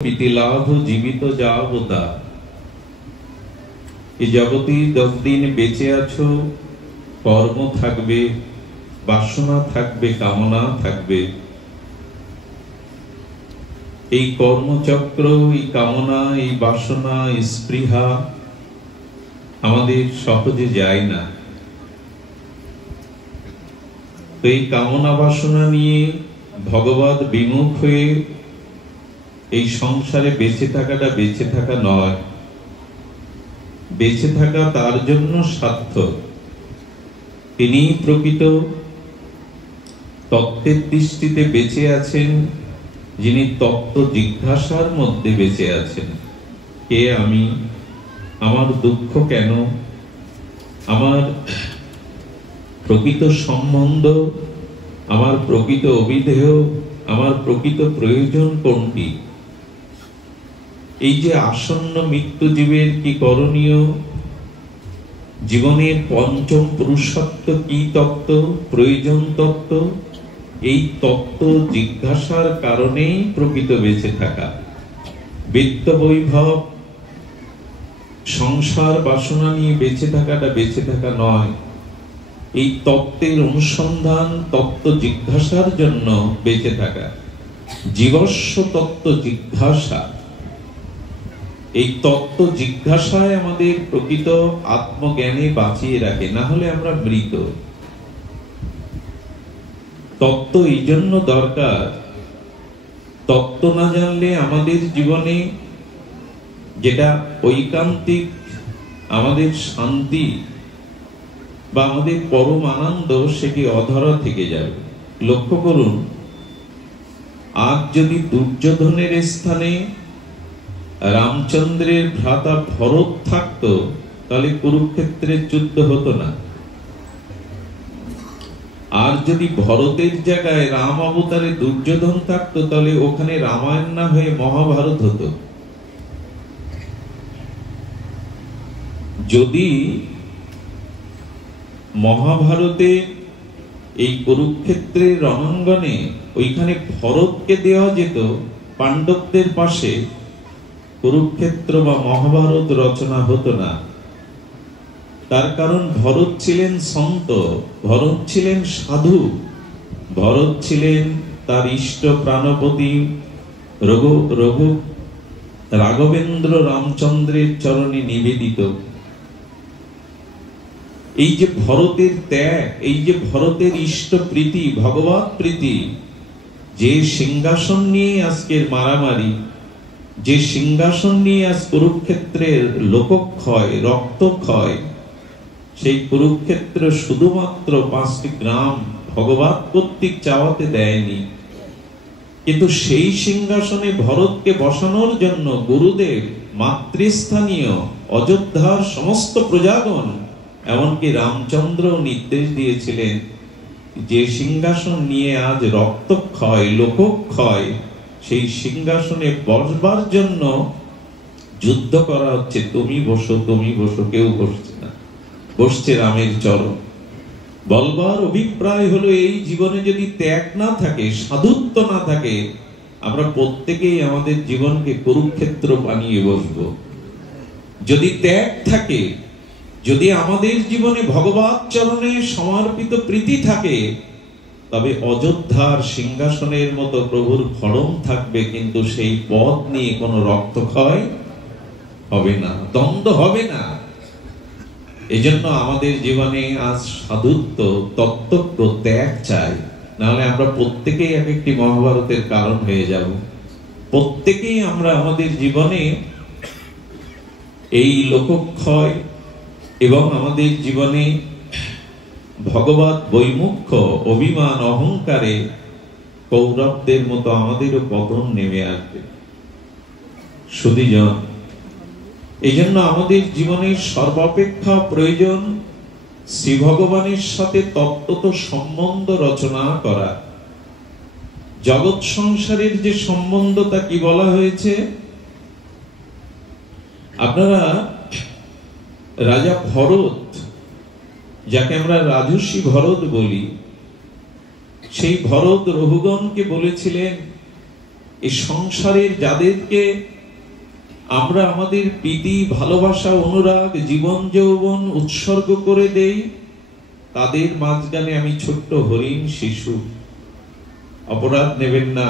লাভ জীবিত যাবতা এই জগতে 10 দিন বেঁচে আছো, কর্ম থাকবে, বাসনা থাকবে, কামনা থাকবে। এই কর্মচক্র, এই কামনা, এই বাসনা, এই স্পৃহা আমাদের সহজে যায় না। তো এই কামনা বাসনা নিয়ে ভগবত বিমুখ হয়ে এই সংসারে বেঁচে থাকাটা বেঁচে থাকা নয়। বেঁচে থাকা তার জন্য সার্থক তিনি প্রকৃত তত্ত্বের দৃষ্টিতে বেঁচে আছেন, যিনি তত্ত্ব জিজ্ঞাসার মধ্যে বেঁচে আছেন। কে আমি? আমার দুঃখ কেন? আমার প্রকৃত সম্বন্ধ, আমার প্রকৃত অভিধেয়, আমার প্রকৃত প্রয়োজন কোনটি? এই যে আসন্ন মৃত্যু জীবের কি করণীয়, জীবনের পঞ্চম পুরুষত্ব কি তত্ত্ব, প্রয়োজন তত্ত্ব, এই তত্ত্ব জিজ্ঞাসার কারণেই প্রকৃত বেঁচে থাকা। বিত্ত বৈভব, সংসার বাসনা নিয়ে বেঁচে থাকাটা বেঁচে থাকা নয়। এই তত্ত্বের অনুসন্ধান, তত্ত্ব জিজ্ঞাসার জন্য বেঁচে থাকা। জীবস্ব তত্ত্ব জিজ্ঞাসা, এই তত্ত্ব জিজ্ঞাসায় আমাদের প্রকৃত আত্মজ্ঞানে বাঁচিয়ে রাখে, না হলে আমরা মৃত। তত্ত্ব এই জন্য দরকার, তত্ত্ব না জানলে আমাদের জীবনে যেটা ঐকান্তিক আমাদের শান্তি বা আমাদের পরম আনন্দ, সেটি অধরা থেকে যাবে। লক্ষ্য করুন, আজ যদি দুর্যোধনের স্থানে রামচন্দ্রের ভ্রাতা ভরত থাকতো, তাহলে কুরুক্ষেত্রের যুদ্ধ হতো না। আর যদি ভরতের জায়গায় রাম অবতারে দুর্যোধন থাকতো, তাহলে ওখানে রামায়ণ না হয়ে মহাভারত হতো। যদি মহাভারতে এই কুরুক্ষেত্রের রণাঙ্গনে ওইখানে ভরতকে দেওয়া যেত পাণ্ডবদের পাশে, কুরুক্ষেত্র বা মহাভারত রচনা হতো না। তার কারণ ভরত ছিলেন সন্ত, ভরত ছিলেন সাধু, ভরত ছিলেন তার ইষ্ট প্রাণপতি রাঘবেন্দ্র রামচন্দ্রের চরণে নিবেদিত। এই যে ভরতের ত্যাগ, এই যে ভরতের ইষ্ট প্রীতি, ভগবত প্রীতি, যে সিংহাসন নিয়ে আজকের মারামারি, যে সিংহাসন নিয়ে আজ কুরুক্ষেত্রের লোকক্ষয়, রক্তক্ষয়, সেই কুরুক্ষেত্র শুধুমাত্র 5টি গ্রাম ভগবত কর্তৃক চাওয়াতে দেয়নি, কিন্তু সেই সিংহাসনে ভরতকে বসানোর জন্য গুরুদেব, মাতৃস্থানীয় অযোধ্যার সমস্ত প্রজাগণ, এমনকি রামচন্দ্র নির্দেশ দিয়েছিলেন, যে সিংহাসন নিয়ে আজ রক্তক্ষয়, লোকক্ষয়, সেই সিংহাসনে বসবার জন্য যুদ্ধ করা হচ্ছে। তুমি বসো, তুমি বসো, কেউ বসছে না, বসছে রামের চরণ। বলবার অভিপ্রায় হলো, এই জীবনে যদি ত্যাগ না থাকে, সাধুত্ব না থাকে, আমরা প্রত্যেকেই আমাদের জীবনকে কুরুক্ষেত্র বানিয়ে বসবো। যদি ত্যাগ থাকে, যদি আমাদের জীবনে ভগবত চরণে সমর্পিত প্রীতি থাকে, তবে অযোধ্যার সিংহাসনের মতো প্রভুর খড়ম থাকবে, কিন্তু সেই পদ নিয়ে কোনো রক্তক্ষয় হবে না, দ্বন্দ্ব হবে না। এজন্য আমাদের জীবনে আজ সাধুত্ব, তত্ত্ব, ত্যাগ চাই, নাহলে আমরা প্রত্যেকেই এক একটি মহাভারতের কারণ হয়ে যাব। প্রত্যেকেই আমরা আমাদের জীবনে এই লোকক্ষয় এবং আমাদের জীবনে ভগবত বৈমুখ্য, অভিমান, অহংকারে কৌরবদের মতো আমাদেরও পতন নেমে আসবে। সুধীজন, এই জন্য আমাদের জীবনের সর্বাপেক্ষা প্রয়োজন শ্রী ভগবানের সাথে তত্ত্বত সম্বন্ধ রচনা করা। জগৎ সংসারের যে সম্বন্ধ, তা কি বলা হয়েছে? আপনারা রাজা ভরত, যাকে আমরা রাজর্ষি ভরত বলি, সেই ভরত রঘুগণকে বলেছিলেন এই সংসারের যাদেরকে আমরা আমাদের প্রীতি, ভালোবাসা, অনুরাগ, জীবন যৌবন উৎসর্গ করে দেই, তাদের মাঝখানে আমি ছোট্ট হরিণ শিশু। অপরাধ নেবেন না,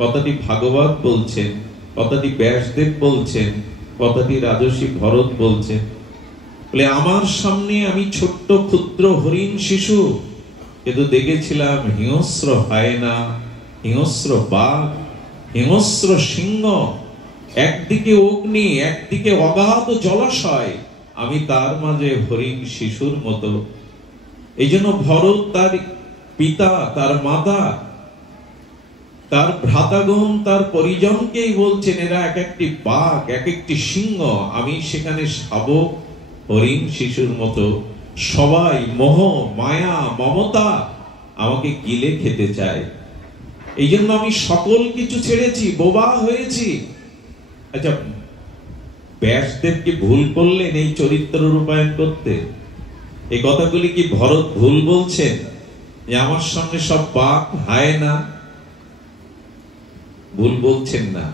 কথাটি ভাগবত বলছেন, কথাটি ব্যাসদেব বলছেন, কথাটি রাজর্ষি ভরত বলছেন। বলে আমার সামনে আমি ছোট্ট ক্ষুদ্র হরিণ শিশু, কিন্তু দেখেছিলাম হিংস্র হায়না, হিংস্র বাঘ, হিংস্র সিংহ, একদিকে অগ্নি, একদিকে অগাধ জলাশয়, আমি তার মাঝে হরিণ শিশুর মতো। এই জন্য ভরত তার পিতা, তার মাতা, তার ভ্রাতাগণ, তার পরিজনকেই বলছেন এরা এক একটি বাঘ, এক একটি সিংহ, আমি সেখানে শাবক হরিণ শিশুর মতো। সবাই মোহ, মায়া, মমতা আমাকে গিলে খেতে চায়। এই জন্য আমি সকল কিছু ছেড়েছি, বোবা হয়েছি। আচ্ছা, ব্যাসদেব কি ভুল করলেন এই চরিত্র রূপায়ণ করতে? এই কথাগুলি কি ভরত ভুল বলছেন যে আমার সামনে সব বাঘ, হায়না? ভুল বলছেন না।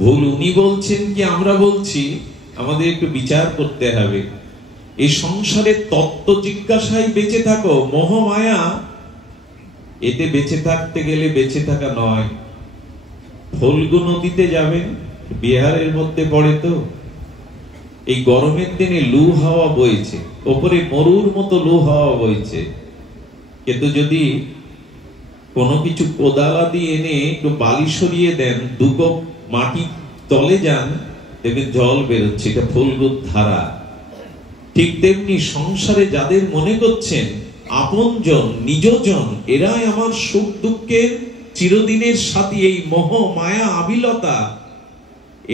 ভুল উনি বলছেন কি আমরা বলছি? আমাদের একটু বিচার করতে হবে। এই সংসারের তত্ত্ব জিজ্ঞাসায় বেঁচে থাকো, মোহ মায়া এতে বেঁচে থাকতে গেলে বেঁচে থাকা নয়। ফল্গু নদীতে যাবেন, বিহারের মধ্যে পড়ে তো, এই গরমের দিনে লু হাওয়া বইছে, ওপরে মরুর মতো লু হাওয়া বইছে, কিন্তু যদি কোনো কিছু কোদালা দিয়ে এনে একটু বালি সরিয়ে দেন, দুকপ মাটি তলে যান, দেখবেন জল বেরোচ্ছে, এটা ফল্গুর ধারা। ঠিক তেমনি সংসারে যাদের মনে করছেন আপনজন, নিজজন, এরাই আমার সুখ দুঃখের চিরদিনের সাথী, এই মোহ মায়া আবিলতা,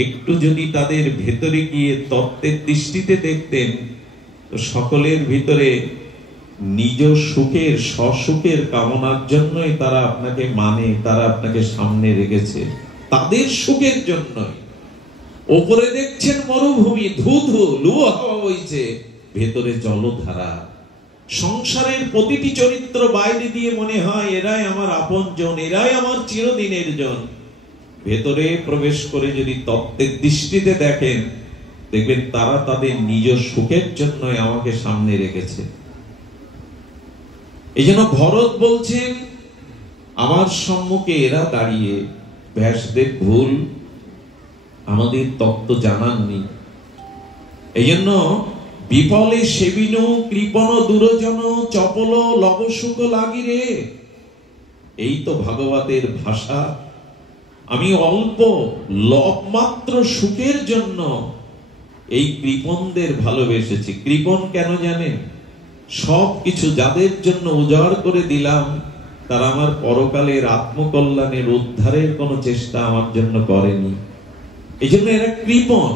একটু যদি তাদের ভেতরে গিয়ে তত্ত্বের দৃষ্টিতে দেখতেন, তো সকলের ভিতরে নিজ সুখের, স্বসুখের কামনার জন্যই তারা আপনাকে মানে, তারা আপনাকে সামনে রেখেছে, তাদের সুখের জন্যই। ওপরে দেখছেন মরুভূমি, ধু ধু লু হাওয়া বইছে, ভেতরে জলধারা। সংসারের প্রতিটি চরিত্র বাইরে দিয়ে মনে হয় এরাই আমার আপনজন, এরাই আমার চিরদিনের জন। ভেতরে প্রবেশ করে যদি তত্ত্বের দৃষ্টিতে দেখেন, দেখবেন তারা তাদের নিজ সুখের জন্য আমাকে সামনে রেখেছে। এই জন্য ভরত বলছেন আমার সম্মুখে এরা দাঁড়িয়ে। ব্যাসদেব ভুল, আমাদের তত্ত্ব জানাননি। এই জন্য বিফলে সেবিনু কৃপণ দুরজন চপল লবসুখ লাগিরে, এই তো ভাগবতের ভাষা। আমি অল্প লবমাত্র সুখের জন্য এই কৃপণদের ভালোবেসেছি। কৃপণ কেন জানেন? সব কিছু যাদের জন্য উজাড় করে দিলাম, তারা আমার পরকালের আত্মকল্যাণের উদ্ধারের কোনো চেষ্টা আমার জন্য করেনি। এই জন্য এরা কৃপণ।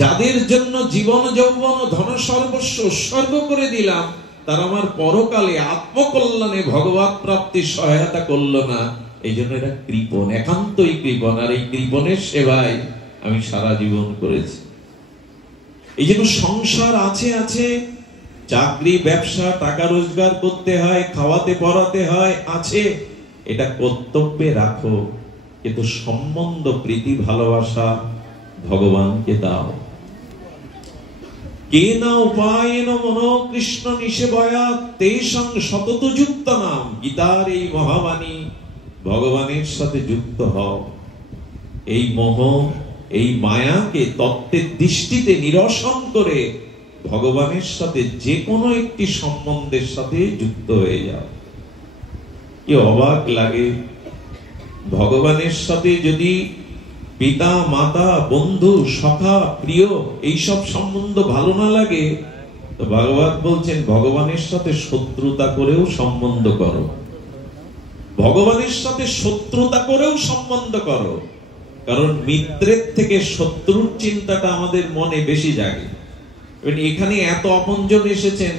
যাদের জন্য জীবন যৌবন ধন সর্বস্ব উৎসর্গ করে দিলাম, তারা আমার পরকালে আত্মকল্যাণে ভগবত প্রাপ্তির সহায়তা করলো না। এই জন্য এরা কৃপণ, একান্তই কৃপণ। আর এই কৃপণের সেবায় আমি সারা জীবন করেছি। এই জন্য সংসার আছে আছে, চাকরি ব্যবসা, টাকা রোজগার করতে হয়, খাওয়াতে পড়াতে হয়, আছে, এটা কর্তব্যে রাখো, কিন্তু সম্বন্ধ, প্রীতি, ভালোবাসা ভগবানকে দাও। কে না উপায়েন মনো কৃষ্ণ নিষেবয়া তেষাং সতত যুক্ত নাম। গীতার এই মহাবাণী, ভগবানের সাথে যুক্ত হও। এই মোহ, এই মায়াকে তত্ত্বের দৃষ্টিতে নিরসন করে ভগবানের সাথে যে কোনো একটি সম্বন্ধের সাথে যুক্ত হয়ে যাও। কি অবাক লাগে! ভগবানের সাথে যদি পিতা, মাতা, বন্ধু, সখা, প্রিয় এইসব সম্বন্ধ ভালো না লাগে, তো ভাগবত বলছেন ভগবানের সাথে শত্রুতা করেও সম্বন্ধ করো। ভগবানের সাথে শত্রুতা করেও সম্বন্ধ করো, কারণ মিত্রের থেকে শত্রুর চিন্তাটা আমাদের মনে বেশি জাগে। এখানে এত আপনজন এসেছেন,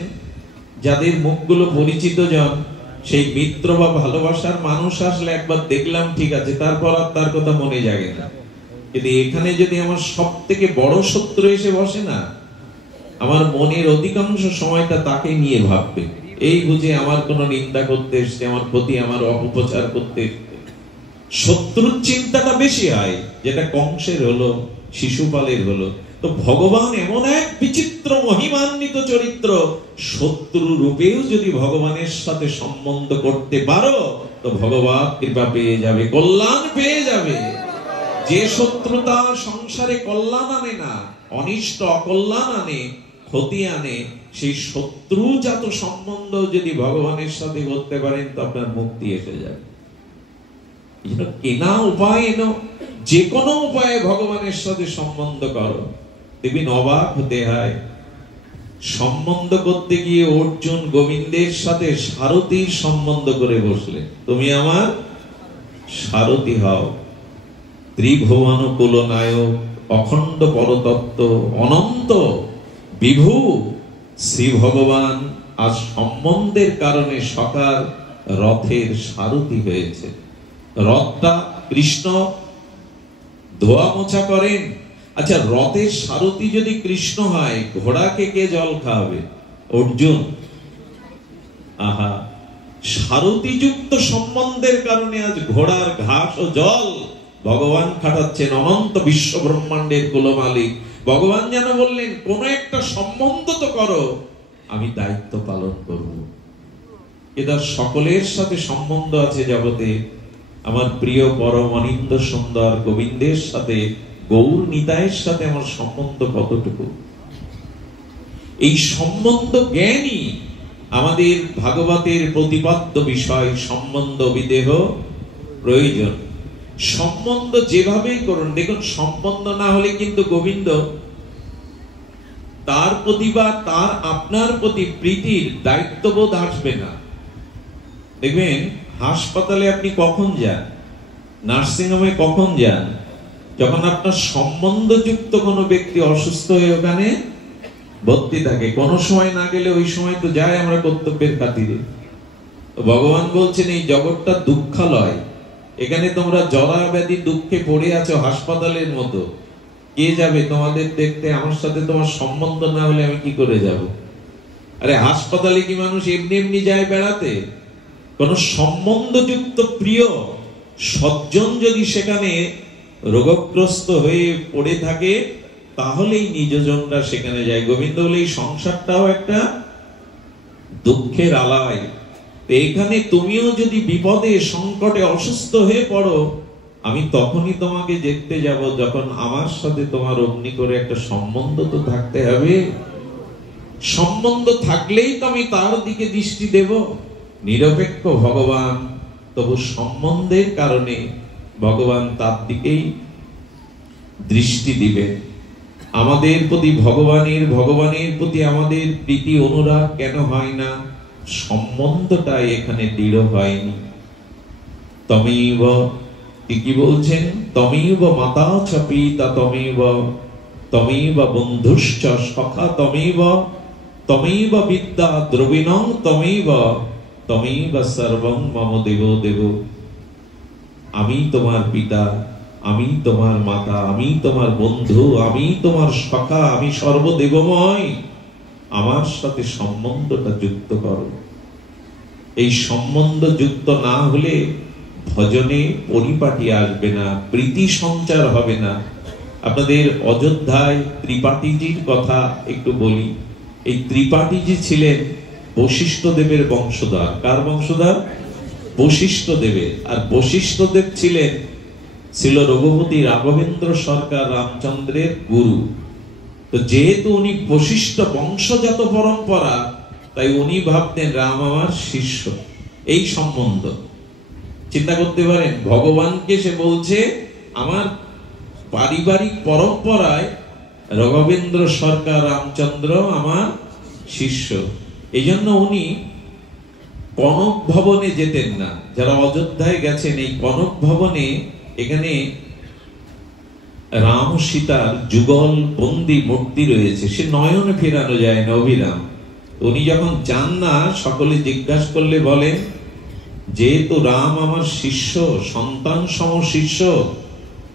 যাদের মুখগুলো পরিচিত জন, সেই মিত্র বা ভালোবাসার মানুষ আসলে একবার দেখলাম, ঠিক আছে, তারপর আর তার কথা মনে জাগে না। কিন্তু এখানে যদি আমার সব থেকে বড় শত্রু এসে বসে না, আমার মনের অধিকাংশ সময়টা তাকে নিয়ে ভাববে। এই বুঝে আমার কোনো নিন্দা করতে এসছে, আমার প্রতি আমার অপপ্রচার করতে এসছে। শত্রুর চিন্তাটা বেশি হয়, যেটা কংসের হলো, শিশুপালের হলো। তো ভগবান এমন এক বিচিত্র মহিমান্বিত চরিত্র, শত্রু রূপেও যদি ভগবানের সাথে সম্বন্ধ করতে পারো তো ভগবান কৃপা পেয়ে যাবে, কল্যাণ পেয়ে যাবে। যে শত্রুতা সংসারে কল্যাণ আনে না, অনিষ্ট অকল্যাণ আনে, ক্ষতি আনে, সেই শত্রুজাত সম্বন্ধ যদি ভগবানের সাথে করতে পারেন তো আপনার মুক্তি এসে যাবে। কেনা উপায় এনো, যে কোনো উপায়ে ভগবানের সাথে সম্বন্ধ করো, দেখবেন অবাক হতে হয়। সম্বন্ধ করতে গিয়ে অর্জুন গোবিন্দের সাথে সারথীর সম্বন্ধ করে বসলে, তুমি আমার সারথী হও। ত্রিভুবন কুলনায়ক, অখণ্ড পরতত্ত্ব, অনন্ত বিভু শ্রী ভগবান আজ সম্বন্ধের কারণে সকার রথের সারথী হয়েছে। রথটা কৃষ্ণ ধোয়া মোছা করেন। আচ্ছা, রথের সারথী যদি কৃষ্ণ হয়, ঘোড়াকে কে জল খাওয়াবে? অর্জুন। আহা, সারথী যুক্ত সম্বন্ধের কারণে আজ ঘোড়ার ঘাস ও জল ভগবান খাটাচ্ছেন। অনন্ত বিশ্ব ব্রহ্মাণ্ডের কুলমালিক ভগবান যেন বললেন, কোন একটা সম্বন্ধ তো করো, আমি দায়িত্ব পালন করব। এদের সকলের সাথে সম্বন্ধ আছে জগতে। আমার প্রিয় পরম অনিন্দ সুন্দর গোবিন্দের সাথে, গৌর নিতাইয়ের সাথে আমার সম্বন্ধ কতটুকু? এই সম্বন্ধ জ্ঞানই আমাদের ভাগবতের প্রতিপাদ্য বিষয়। সম্বন্ধ বিদেহ প্রয়োজন। সম্বন্ধ যেভাবেই করুন, দেখুন সম্বন্ধ না হলে কিন্তু গোবিন্দ তার প্রতি বা তার আপনার প্রতি প্রীতির দায়িত্ববোধ আসবে না। দেখবেন হাসপাতালে আপনি কখন যান, নার্সিংহোমে কখন যান? যখন আপনার সম্বন্ধযুক্ত কোনো ব্যক্তি অসুস্থ হয়ে ওখানে ভর্তি থাকে। কোনো সময় না গেলে ওই সময় তো যায় আমরা কর্তব্যের খাতিরে। ভগবান বলছেন এই জগৎটা দুঃখালয়, এখানে তোমরা জরা ব্যাধি দুঃখে পড়ে আছো হাসপাতালের মতো। কে যাবে তোমাদের দেখতে? আমার সাথে তোমার সম্বন্ধ না হলে আমি কি করে যাব? আরে হাসপাতালে কি মানুষ এমনি এমনি যায় বেড়াতে? কোন সম্বন্ধযুক্ত প্রিয় সজ্জন যদি সেখানে রোগগ্রস্ত হয়ে পড়ে থাকে, তাহলেই নিজজনরা সেখানে যায়। গোবিন্দ বলে এই সংসারটাও একটা দুঃখের আলয়। এখানে তুমিও যদি বিপদে সংকটে অসুস্থ হয়ে পড়ো, আমি তখনই তোমাকে দেখতে যাব যখন আমার সাথে তোমার অগ্নি করে একটা সম্বন্ধ তো থাকতে হবে। সম্বন্ধ থাকলেই তো আমি তার দিকে দৃষ্টি দেব। নিরপেক্ষ ভগবান, তবু সম্বন্ধের কারণে ভগবান তার দিকেই দৃষ্টি দিবেন। আমাদের প্রতি ভগবানের প্রতি আমাদের প্রীতি অনুরাগ কেন হয় না? সম্বন্ধটা এখানে দৃঢ় হয়নি। তমেব, কি বলছেন? তমেব মাতা চ পিতা তমেব, তমেব বন্ধুশ্চ সখা তমেব, তমেব বিদ্যা দ্রবিণং তমেব, তমেব সর্বং মম দেব দেব। আমি তোমার পিতা, আমি তোমার মাতা, আমি তোমার বন্ধু, আমি তোমার সখা, আমি সর্বদেবময়। আমার সাথে সম্বন্ধটা যুক্ত করো। এই সম্বন্ধ যুক্ত না হলে ভজনে পরিপাটি আসবে না, প্রীতি সঞ্চার হবে না। আপনাদের অযোধ্যায় ত্রিপাঠীজির কথা একটু বলি। এই ত্রিপাঠীজি ছিলেন বশিষ্ঠ দেবের বংশধর। কার বংশধর? বশিষ্ঠ দেবের। আর বশিষ্ঠ দেব ছিল রঘুপতি রাঘবেন্দ্র সরকার রামচন্দ্রের গুরু। তো যেহেতু উনি বশিষ্ঠ বংশজাত পরম্পরা, তাই উনি ভাবতেন রাম আমার শিষ্য। এই সম্বন্ধ চিন্তা করতে পারেন। ভগবানকে সে বলছে আমার পারিবারিক পরম্পরায় রাঘবেন্দ্র সরকার রামচন্দ্র আমার শিষ্য। এই জন্য উনি কনক ভবনে যেতেন না। যারা অযোধ্যায় গেছেন, এই কনক ভবনে এখানে রাম সীতার যুগল বন্দী মূর্তি রয়েছে, সে নয়নে ফেরানো যায় না, অবিরাম। উনি যখন যান না, সকলে জিজ্ঞাসা করলে বলেন, যেহেতু রাম আমার শিষ্য, সন্তান সম শিষ্য,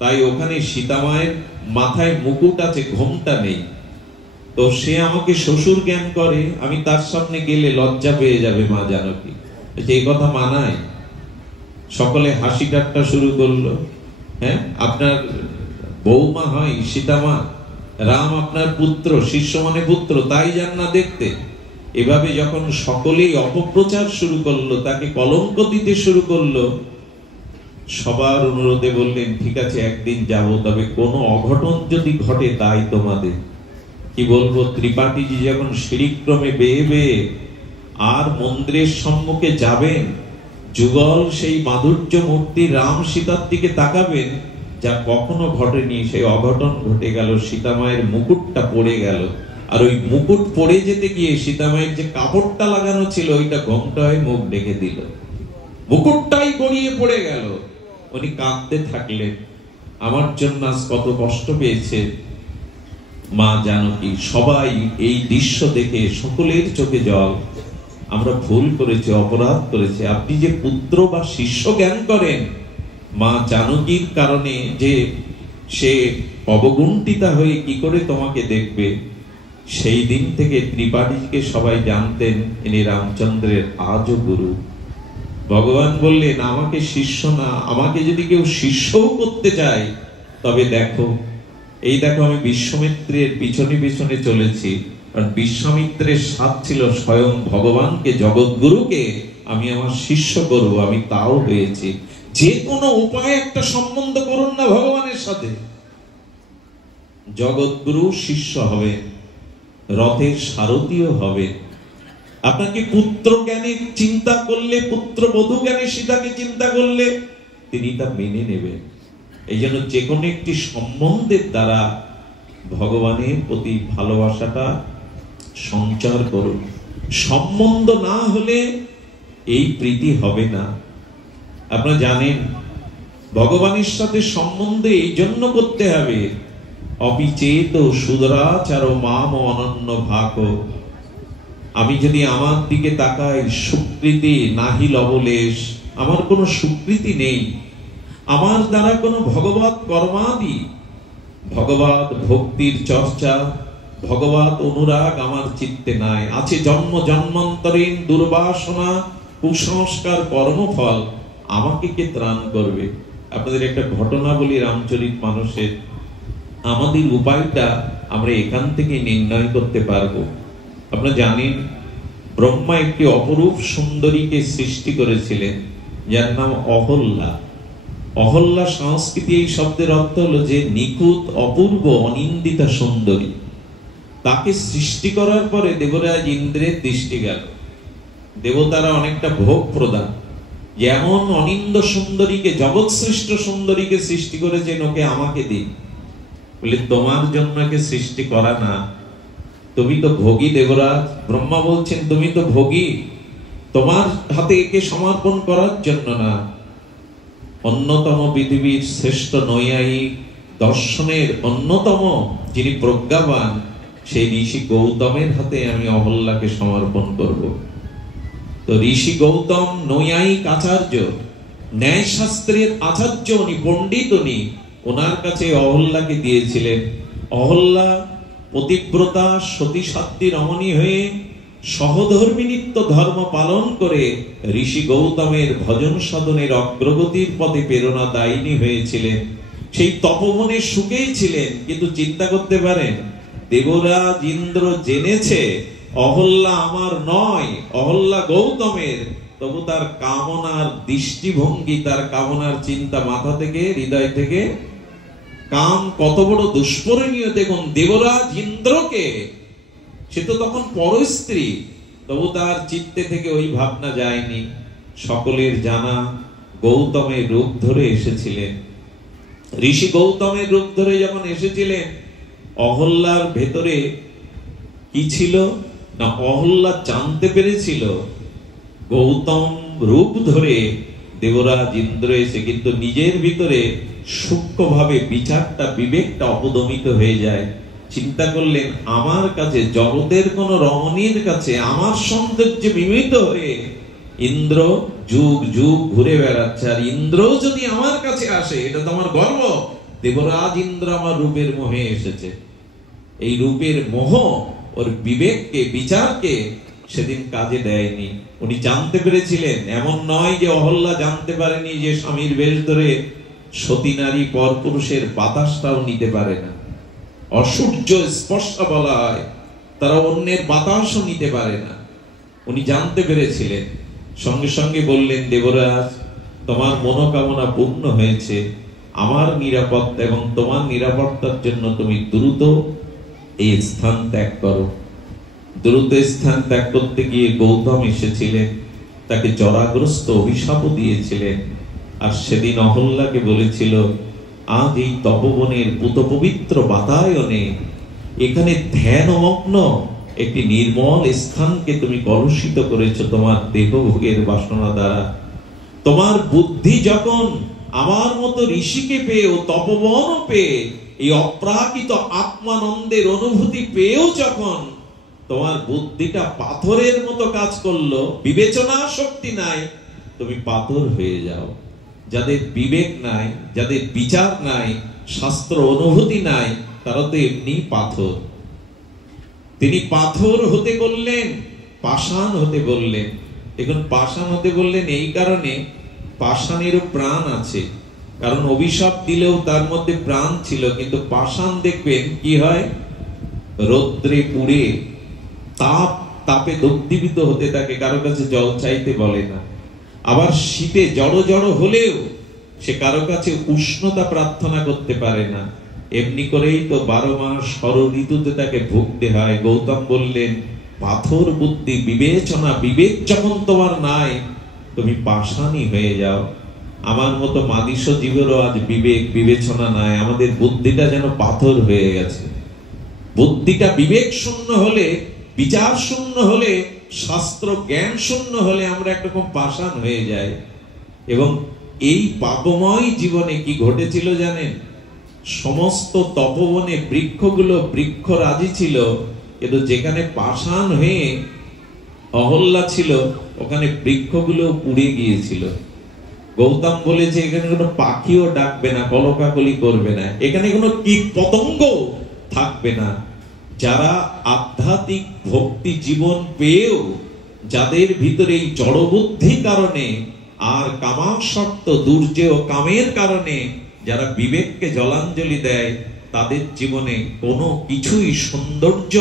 তাই ওখানে সীতা মায়ের মাথায় মুকুট আছে, ঘোমটা নেই। তো সে আমাকে শ্বশুর জ্ঞান করে, আমি তার সামনে গেলে লজ্জা পেয়ে যাবে মা জানকী। এই কথা মানায়? সকলে হাসি ঠাট্টা শুরু করলো। হ্যাঁ, আপনার বৌমা হয় সীতামা, রাম আপনার পুত্র, শিষ্য মানে পুত্র, তাই যান না দেখতে। এভাবে যখন সকলেই অপপ্রচার শুরু করলো, তাকে কলঙ্ক দিতে শুরু করলো, সবার অনুরোধে বললেন ঠিক আছে একদিন যাব, তবে কোনো অঘটন যদি ঘটে তাই তোমাদের কি বলবো। ত্রিপাঠীজি যখন সিঁড়িক্রমে বেয়ে বেয়ে আর মন্দিরের সম্মুখে যাবেন, যুগল সেই মাধুর্য মূর্তি রাম সীতার দিকে তাকাবেন, যা কখনো ঘটেনি সেই অঘটন ঘটে গেল। সীতামায়ের মুকুটটা পড়ে গেল, আর ওই মুকুট পড়ে যেতে গিয়ে সীতামায়ের যে কাপড়টা লাগানো ছিল ওইটা ঘোমটা হয়ে মুখ ঢেকে দিল, মুকুটটাই গড়িয়ে পড়ে গেল। উনি কাঁদতে থাকলেন, আমার জন্য আজ কত কষ্ট পেয়েছে মা জানকী। সবাই এই দৃশ্য দেখে সকলের চোখে জল। আমরা ভুল করেছি, অপরাধ করেছি। আপনি যে পুত্র বা শিষ্য জ্ঞান করেন, মা জানকীর কারণে যে সে অবগুণ্ঠিতা হয়ে কি করে তোমাকে দেখবে। সেই দিন থেকে ত্রিপাঠীকে সবাই জানতেন ইনি রামচন্দ্রের আজও গুরু। ভগবান বললেন আমাকে শিষ্য না, আমাকে যদি কেউ শিষ্যও করতে চায় তবে দেখো, এই দেখো আমি বিশ্বামিত্রের পিছনে পিছনে চলেছি, কারণ বিশ্বামিত্রের সাথ ছিল স্বয়ং ভগবানকে, জগৎগুরুকে আমি আমার শিষ্য করব, আমি তাও হয়েছি। যে কোনো উপায়ে একটা সম্বন্ধ করুন না ভগবানের সাথে, জগৎগুরু শিষ্য হবে, রথের সারথীও হবে। আপনাকে পুত্র জ্ঞানে চিন্তা করলে, পুত্র বধূ জ্ঞানে সীতাকে চিন্তা করলে তিনি তা মেনে নেবেন। এই জন্য যে কোনো একটি সম্বন্ধের দ্বারা ভগবানের প্রতি ভালোবাসাটা সঞ্চার করুন। সম্বন্ধ না হলে এই প্রীতি হবে না। আপনারা জানেন ভগবানের সাথে সম্বন্ধ এই জন্য করতে হবে, অপিচেত সুদরাচার মাম অনন্য ভাগ। আমি যদি আমার দিকে তাকাই, সুকৃতি নাহি লবলেশ, আমার কোনো সুকৃতি নেই, আমার দ্বারা কোনো ভগবত কর্মাদি, ভগবত ভক্তির চর্চা, ভগবত অনুরাগ আমার চিত্তে নাই। আছে জন্ম জন্মান্তরীণ দুর্বাসনা, কুসংস্কার, কর্মফল, আমাকে কে ত্রাণ করবে? আপনাদের একটা ঘটনা বলি রামচরিত মানুষের। আমাদের উপায়টা আমরা এখান থেকে নির্ণয় করতে পারবো। আপনারা জানেন ব্রহ্মা একটি অপরূপ সুন্দরীকে সৃষ্টি করেছিলেন, যার নাম অহল্যা। অহল্যা সংস্কৃতি এই শব্দের অর্থ হলো যে নিখুঁত, অপূর্ব, অনিন্দিতা সুন্দরী। তাকে সৃষ্টি করার পরে দেবরাজ ইন্দ্রের দৃষ্টি গেল। দেবতারা অনেকটা ভোগ প্রদান, যেমন অনিন্দ সুন্দরীকে, জগৎ শ্রেষ্ঠ সুন্দরীকে সৃষ্টি করেছেন, ওকে আমাকে দিন। বলে তোমার জন্য একে সৃষ্টি করা না, তুমি তো ভোগী দেবরাজ। ব্রহ্মা বলছেন তুমি তো ভোগী, তোমার হাতে একে সমর্পণ করার জন্য না। অন্যতম পৃথিবীর শ্রেষ্ঠ নৈয়ায়িক, দর্শনের অন্যতম যিনি প্রজ্ঞাবান, সেই ঋষি গৌতমের হাতে আমি অহল্যাকে সমর্পণ করব। তো ঋষি গৌতম নৈয়ায়িক আচার্য, ন্যায় শাস্ত্রের আচার্য, উনি পণ্ডিত, উনি ওনার কাছে অহল্যাকে দিয়েছিলেন। অহল্যা পতিব্রতা, সতী সাধ্বী রমণী হয়ে সহধর্মিনীত্ব ধর্ম পালন করে ঋষি গৌতমের ভজন সাধনের অগ্রগতির পথে প্রেরণা দায়িনী হয়েছিলেন। সেই তপবনে সুখেই ছিলেন, কিন্তু চিন্তা করতে পারেন দেবরাজ ইন্দ্র জেনেছে অহল্যা আমার নয়, অহল্যা গৌতমের, তবু তার কামনার দৃষ্টিভঙ্গি, তার কামনার চিন্তা মাথা থেকে, হৃদয় থেকে, কাম কত বড় দুষ্পরিণীয় দেখুন। দেবরাজ ইন্দ্রকে, সে তো তখন পরস্ত্রী, তবু তার চিত্তে থেকে ওই ভাবনা যায়নি। সকলের জানা গৌতমের রূপ ধরে এসেছিলেন। ঋষি গৌতমের রূপ ধরে যখন এসেছিলেন, অহল্যার ভেতরে কি ছিল না, অহল্যা জানতে পেরেছিল গৌতম রূপ ধরে দেবরাজ ইন্দ্র এসে, কিন্তু নিজের ভিতরে সূক্ষ্মভাবে বিচারটা, বিবেকটা অপদমিত হয়ে যায়। চিন্তা করলেন আমার কাছে, জগতের কোন রমণীর কাছে আমার সৌন্দর্যে বিমিত হয়ে ইন্দ্র যুগ যুগ ঘুরে বেড়াচ্ছে, আর ইন্দ্র যদি আমার কাছে আসে এটা তো আমার গর্ব। দেবরাজ ইন্দ্র আমার রূপের মোহে এসেছে, এই রূপের মোহ ওর বিবেককে, বিচারকে সেদিন কাজে দেয়নি। উনি জানতে পেরেছিলেন, এমন নয় যে অহল্যা জানতে পারেনি যে স্বামীর বেশ ধরে সতী নারী পরপুরুষের বাতাসটাও নিতে পারে না। অসূর্য স্পর্শ বলা হয়, তারা অন্যের বাতাসও নিতে পারে না। উনি জানতে পেরেছিলেন, সঙ্গে সঙ্গে বললেন, দেবরাজ তোমার মনোকামনা পূর্ণ হয়েছে, আমার নিরাপত্তা এবং তোমার নিরাপত্তার জন্য তুমি দ্রুত এই স্থান ত্যাগ করো। দ্রুত স্থান ত্যাগ করতে গিয়ে গৌতম এসেছিলেন, তাকে জরাগ্রস্ত অভিশাপও দিয়েছিলেন। আর সেদিন অহল্যাকে বলেছিল, আজ এই তপবনের পুত পবিত্র বাতায়নে এখানে ধ্যানমগ্ন একটি নির্মল স্থানকে তুমি কলুষিত করেছো তোমার দেহভোগের বাসনা দ্বারা। তোমার বুদ্ধি যখন আমার মতো ঋষিকে পেয়েও, তপবন পেয়ে, এই অপ্রাকৃত আত্মানন্দের অনুভূতি পেয়েও যখন তোমার বুদ্ধিটা পাথরের মতো কাজ করলো, বিবেচনা শক্তি নাই, তুমি পাথর হয়ে যাও। যাদের বিবেক নাই, যাদের বিচার নাই, শাস্ত্র অনুভূতি নাই, তারা তো এমনি পাথর। তিনি পাথর হতে বললেন, পাষাণ হতে বললেন। এখন পাষাণ হতে বললেন এই কারণে, পাষাণেরও প্রাণ আছে, কারণ অভিশাপ দিলেও তার মধ্যে প্রাণ ছিল। কিন্তু পাষাণ দেখবেন কি হয়, রৌদ্রে পুড়ে তাপে দগ্ধীভূত হতে থাকে, কারো কাছে জল চাইতে বলে না। আবার শীতে জড়ো জড়ো হলেও সে কারো কাছে উষ্ণতা প্রার্থনা করতে পারে না। এমনি করেই তো 12 মাস ষড় ঋতুতে তাকে ভুগতে হয়। গৌতম বললেন, পাথর বুদ্ধি, বিবেচনা, বিবেক যখন তোমার নাই, তুমি পাষাণী হয়ে যাও। আমার মতো মাদিস জীবেরও আজ বিবেক বিবেচনা নাই, আমাদের বুদ্ধিটা যেন পাথর হয়ে গেছে। বুদ্ধিটা বিবেক শূন্য হলে, বিচার শূন্য হলে, শাস্ত্র জ্ঞান শূন্য হলে আমরা একরকম পাষাণ হয়ে যাই। এবং এই পাপময় জীবনে কি ঘটেছিল জানেন? সমস্ত তপবনে বৃক্ষগুলো বৃক্ষরাজি ছিল, কিন্তু যেখানে পাষাণ হয়ে অহল্যা ছিল, ওখানে বৃক্ষগুলো পুড়ে গিয়েছিল। গৌতম বলেছে, এখানে কোনো পাখিও ডাকবে না, কলকাকলি করবে না, এখানে কোনো কীট পতঙ্গ থাকবে না। যারা আধ্যাত্মিক ভক্তি জীবন পেয়েও, যাদের ভিতরে এই জড়বুদ্ধির কারণে আর কামাসক্ত দুর্জেয় কামের কারণে যারা বিবেককে জলাঞ্জলি দেয়, তাদের জীবনে কোনো কিছুই সৌন্দর্য,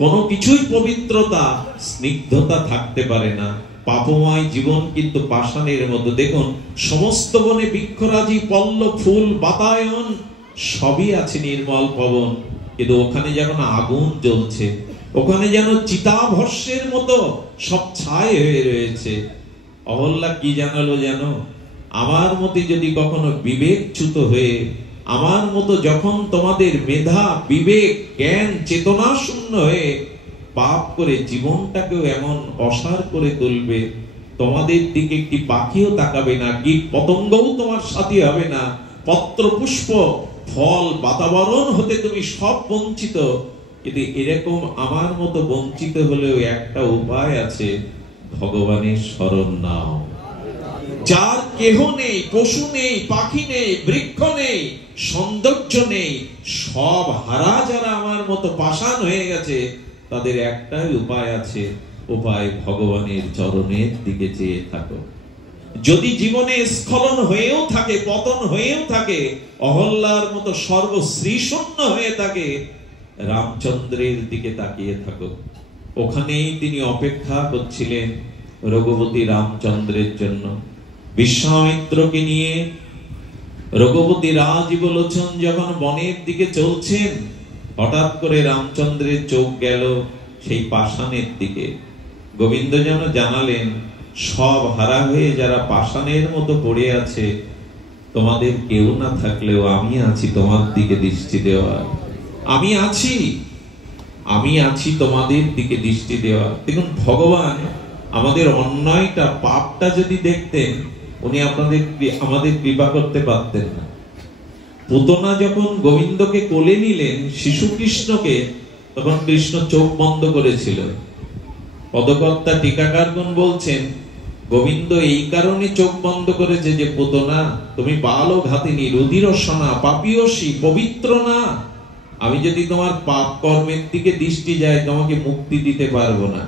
কোনো কিছুই পবিত্রতা, স্নিগ্ধতা থাকতে পারে না। পাপময় জীবন কিন্তু পাষাণের মতো। দেখুন, সমস্ত বনে বৃক্ষরাজি, পল্লব, ফুল, বাতায়ন সবই আছে, নির্মল পবন, কিন্তু ওখানে যেমন আগুন জ্বলছে, ওখানে যেন চিতাভস্মের মতো সব ছাই হয়ে রয়েছে। অহল্যা কি জানালো জানো? আমার মতে যদি কখনো বিবেকচ্যুত হয়ে, আমার মতো যখন তোমাদের মেধা, বিবেক, জ্ঞান, চেতনা শূন্য হয়ে পাপ করে জীবনটাকেও এমন অসার করে তুলবে, তোমাদের দিকে একটি পাখিও তাকাবে না, কীট পতঙ্গও তোমার সাথী হবে না, পত্র পুষ্প ফল বাতাবরণ হতে তুমি সব বঞ্চিত। কিন্তু এরকম আমার মতো বঞ্চিত হলেও একটা উপায় আছে, ভগবানের শরণ নাও। যার কেহ নেই, পশু নেই, পাখি নেই, বৃক্ষ নেই, সৌন্দর্য নেই, সব হারা যারা আমার মতো পাষাণ হয়ে গেছে, তাদের একটাই উপায় আছে, উপায় ভগবানের চরণের দিকে চেয়ে থাকো। যদি জীবনে স্খলন হয়েও থাকে, পতন হয়েও থাকে, অহল্যার মতো সর্বশ্রী শূন্য হয়ে থাকে, রামচন্দ্রের দিকে তাকিয়ে থাকো। ওখানেই তিনি অপেক্ষা করছিলেন রঘুপতি রামচন্দ্রের জন্য। বিশ্বামিত্রকে নিয়ে রঘুপতি রাজবলোচন যখন বনের দিকে চলছেন, হঠাৎ করে রামচন্দ্রের চোখ গেল সেই পাষাণের দিকে। গোবিন্দ যেন জানালেন, সব হারা হয়ে যারা পাষাণের মতো পড়ে আছে, তোমাদের কেউ না থাকলেও আমি আছি তোমার দিকে দৃষ্টি দেওয়া। আমি আছি, আমি আছি তোমাদের দিকে দৃষ্টি দেওয়া। দেখুন, ভগবান আমাদের অন্যায়টা, পাপটা যদি দেখতেন, উনি আমাদের কৃপা করতে পারতেন না। পুতনা যখন গোবিন্দকে কোলে নিলেন, শিশু কৃষ্ণকে, তখন কৃষ্ণ চোখ বন্ধ করেছিল। পদকর্তা টিকাকারগণ বলছেন, গোবিন্দ এই কারণে চোখ বন্ধ করেছে যে, পুতনা তুমি বাল ঘাতিনী, রুধিরসনা, পাপীয়সী, পবিত্র না। আমি যদি তোমার পাপ কর্মের দিকে দৃষ্টি যায়, তোমাকে মুক্তি দিতে পারবো না।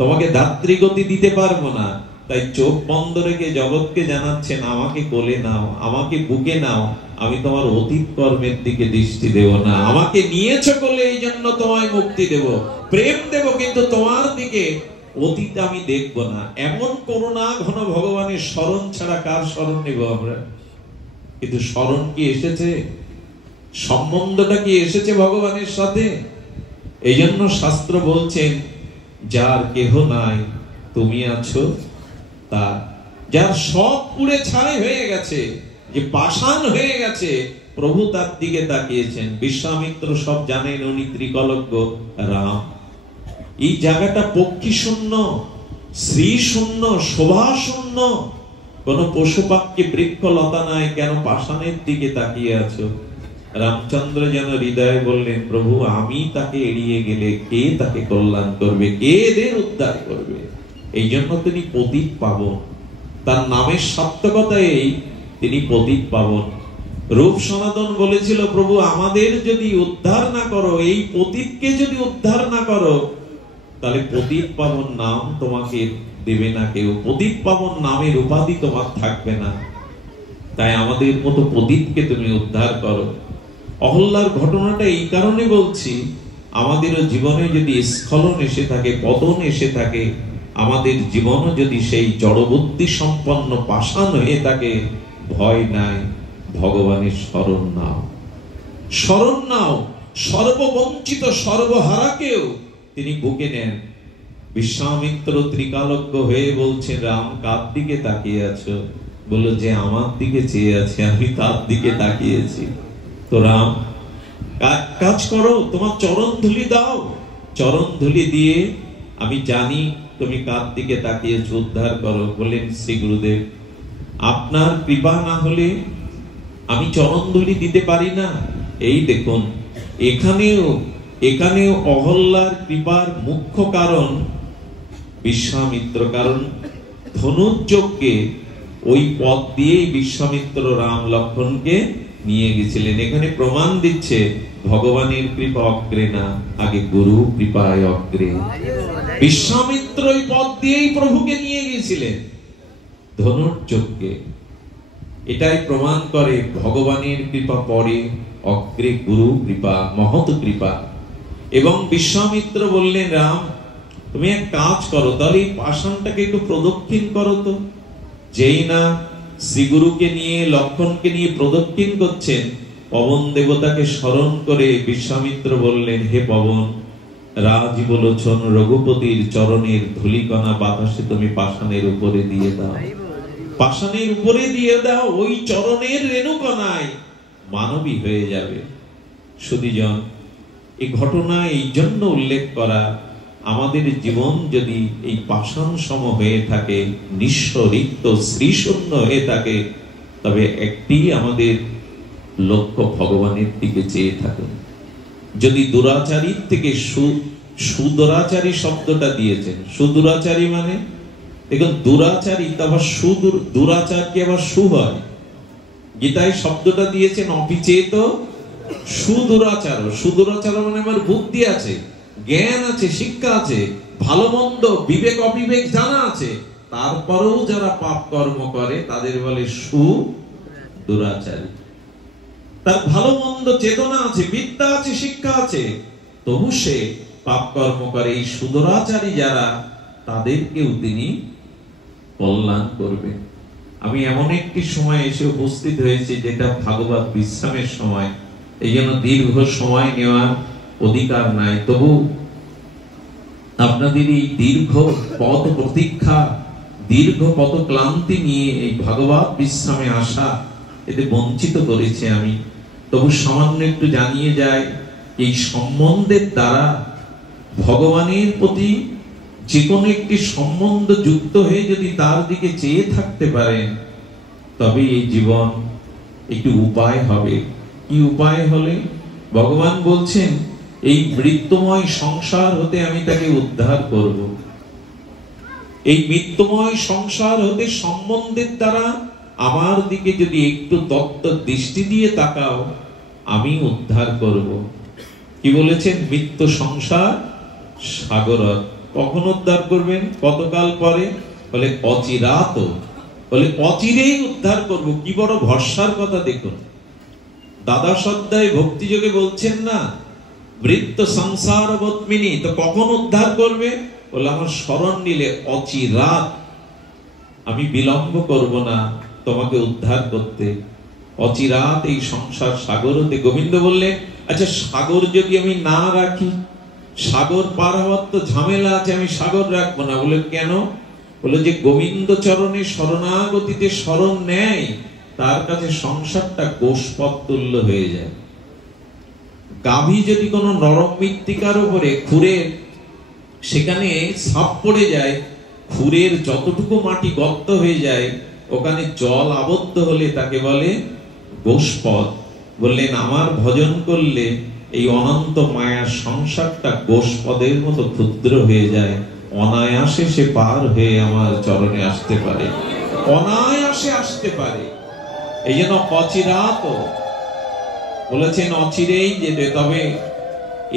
তোমাকে দাত্রীগতি দিতে পারবো না, তাই চোখ বন্ধ রেখে জগৎকে জানাচ্ছেন আমাকে কোলে নাও, আমাকে বুকে নাও, আমি তোমার অতীত কর্মের দিকে দৃষ্টি দেব না। আমাকে নিয়েছো কোলে, এই জন্য তোমায় মুক্তি দেব, প্রেম দেব, কিন্তু তোমার দিকে অতীত আমি দেখব না। এমন করুণা ঘন ভগবানের স্মরণ ছাড়া কার স্মরণ নেব আমরা? কিন্তু স্মরণ কি এসেছে? সম্বন্ধটা কি এসেছে ভগবানের সাথে? এই জন্য শাস্ত্র বলছেন যার কেহ নাই তুমি আছো তার, যার সব পুড়ে ছাই হয়ে গেছে, যে পাষাণ হয়ে গেছে, প্রভু তার দিকে তাকিয়েছেন। বিশ্বামিত্র সব জানেন, উনি ত্রিকলজ্ঞ রাম। এই জায়গাটা পক্ষী শূন্য, শ্রী শূন্য, শোভা শূন্য, কোন পশু পাখি বৃক্ষ লতা নাই, কেন পাষাণের দিকে তাকিয়ে আছো? রামচন্দ্র যেন হৃদয়ে বললেন, প্রভু আমি তাকে এড়িয়ে গেলে কে তাকে কল্যাণ করবে, কে এদের উদ্ধার করবে? এই জন্য তিনি পতিত পাবন, তার নামের সার্থকতা এই, তিনি পতিত পাবন। রূপ সনাতন বলেছিল, প্রভু আমাদের যদি উদ্ধার না করো, এই পতিতকে যদি উদ্ধার না করো, তাহলে পতিত পাবন নাম তোমাকে দেবে না কেউ, পতিত পাবন নামের উপাধি তোমার থাকবে না। তাই আমাদের মতো পতিতকে তুমি উদ্ধার করো। অহল্যার ঘটনাটা এই কারণে বলছি, আমাদেরও জীবনে যদি স্খলন এসে থাকে, পতন এসে থাকে, আমাদের জীবনও যদি সেই জড়বুদ্ধি সম্পন্ন পাষাণ হয়ে থাকে, ভয় নাই, ভগবানের শরণ নাও, শরণ নাও। সর্ববঞ্চিত সর্বহারাকেও তিনি বুকে নেন। বিশ্বামিত্র ত্রিকালজ্ঞ হয়ে বলছে, রাম কার দিকে তাকিয়ে আছো? বললো, যে আমার দিকে চেয়ে আছে আমি তার দিকে তাকিয়েছি। তো রাম কাজ করো, তোমার চরণ ধুলি দাও, চরণ ধুলি দিয়ে আমি জানি তুমি কার দিকে তাকিয়েছো, উদ্ধার করো। বললেন, শ্রী গুরুদেব আপনার কৃপা না হলে আমি চরণ ধুলি দিতে পারি না। এই দেখুন, এখানেও অহল্যার কৃপার মুখ্য কারণ বিশ্বামিত্র। কারণ ধনুর্যজ্ঞে ওই পথ দিয়েই বিশ্বামিত্র রাম লক্ষ্মণকে নিয়ে গেছিলেন। এখানে প্রমাণ দিচ্ছে ভগবানের কৃপা অগ্রে না, আগে গুরু কৃপায় অগ্রে। বিশ্বামিত্র ওই পথ দিয়েই প্রভুকে নিয়ে গিয়েছিলেন ধনুর্যজ্ঞে। এটাই প্রমাণ করে ভগবানের কৃপা পরে, অগ্রে গুরু কৃপা, মহৎ কৃপা। এবং বিশ্বামিত্র বললেন, রাম তুমি এক কাজ করো, তাহলে এই পাষাণটাকে একটু প্রদক্ষিণ করো তো। যেই না শ্রীগুরুকে নিয়ে লক্ষ্মণকে নিয়ে প্রদক্ষিণ করছেন, পবন দেবতাকে স্মরণ করে বিশ্বামিত্র বললেন, হে পবন, রাজীব লোচন রঘুপতির চরণের ধূলিকণা বাতাসে তুমি পাষাণের উপরে দিয়ে দাও, পাষাণের উপরে দিয়ে দাও, ওই চরণের রেণুকণায় মানবী হয়ে যাবে। সুধীজন, এই ঘটনা এই জন্য উল্লেখ করা, আমাদের জীবন যদি এই পাষাণ সম হয়ে থাকে, নিঃস্ব রিক্ত শ্রীশূন্য হয়ে থাকে, তবে একটি আমাদের লক্ষ্য ভগবানের দিকে চেয়ে থাকুন। যদি দুরাচারীর থেকে সুদুরাচারী শব্দটা দিয়েছেন, সুদুরাচারী মানে দেখুন, দুরাচারী আবার দুরাচার কি আবার সু হয়? গীতায় শব্দটা দিয়েছেন অপিচেত সুদুরাচার। সুদুরাচার মানে আমার বুদ্ধি আছে, জ্ঞান আছে, শিক্ষা আছে, ভালো মন্দ বিবেক অবিবেক জানা আছে, তারপরেও যারা পাপ কর্ম করে তাদের বলে সুদুরাচারী। তার ভালো মন্দ চেতনা আছে, বিদ্যা আছে, শিক্ষা আছে, তবু সে পাপ কর্ম করে। এই সুদুরাচারী যারা, তাদেরকেও তিনি কল্যাণ করবেন। আমি এমন একটি সময় এসে উপস্থিত হয়েছি যেটা ভাগবত বিশ্রামের সময়, এই জন্য দীর্ঘ সময় নেওয়ার অধিকার নাই। তবু আপনাদের এই দীর্ঘ পথ প্রতীক্ষা, দীর্ঘ পথ ক্লান্তি নিয়ে এই ভাগবত বিশ্রামে আসা, এতে বঞ্চিত করেছে আমি। তবু সামান্য একটু জানিয়ে যায়, এই সম্বন্ধের দ্বারা ভগবানের প্রতি যে কোনো একটি সম্বন্ধ যুক্ত হয়ে যদি তার দিকে চেয়ে থাকতে পারেন, তবে এই জীবন একটু উপায় হবে। কি উপায় হলে? ভগবান বলছেন, এই মৃত্যুময় সংসার হতে আমি তাকে উদ্ধার করব। এই মৃত্যুময় সংসার হতে সম্বন্ধের দ্বারা আমার দিকে যদি একটু তত্ত্ব দৃষ্টি দিয়ে তাকাও, আমি উদ্ধার করব। কি বলেছেন? মৃত্যু সংসার সাগর কখন উদ্ধার করবেন? কতকাল পরে? বলে অচিরাত, বলে অচিরেই উদ্ধার করব। কি বড় ভরসার কথা দেখুন। দাদা সদ্দায় ভক্তিযোগে বলছেন না, বৃত্ত সংসার বত্মিনী, তো কখন উদ্ধার করবে? বলে আমার স্মরণ নিলে অচিরাত, আমি বিলম্ব করব না তোমাকে উদ্ধার করতে। অচিরাত এই সংসার সাগর হতে। গোবিন্দ বললেন, আচ্ছা সাগর যদি আমি না রাখি, সাগর পার হওয়ার তো ঝামেলা আছে, আমি সাগর রাখবো না। বলে কেন? বলে যে গোবিন্দ চরণে শরণাগতিতে শরণ নেয়, তার কাছে সংসারটা গোষ্পদ তুল্য হয়ে যায়। গাভী যদি কোনো নরম মৃত্তিকার উপরে খুরের, সেখানে সাপ পড়ে যায়, খুরের যতটুকু মাটি গর্ত হয়ে যায়, ওখানে জল আবদ্ধ হলে তাকে বলে গোষ্পদ। বললেন আমার ভজন করলে এই অনন্ত মায়ার সংসারটা গোষ্পদের মতো ক্ষুদ্র হয়ে যায়, অনায়াসে সে পার হয়ে আমার চরণে আসতে পারে, অনায়াসে আসতে পারে। এই জন্য অচিরাত বলেছেন, অচিরেই যেতে। তবে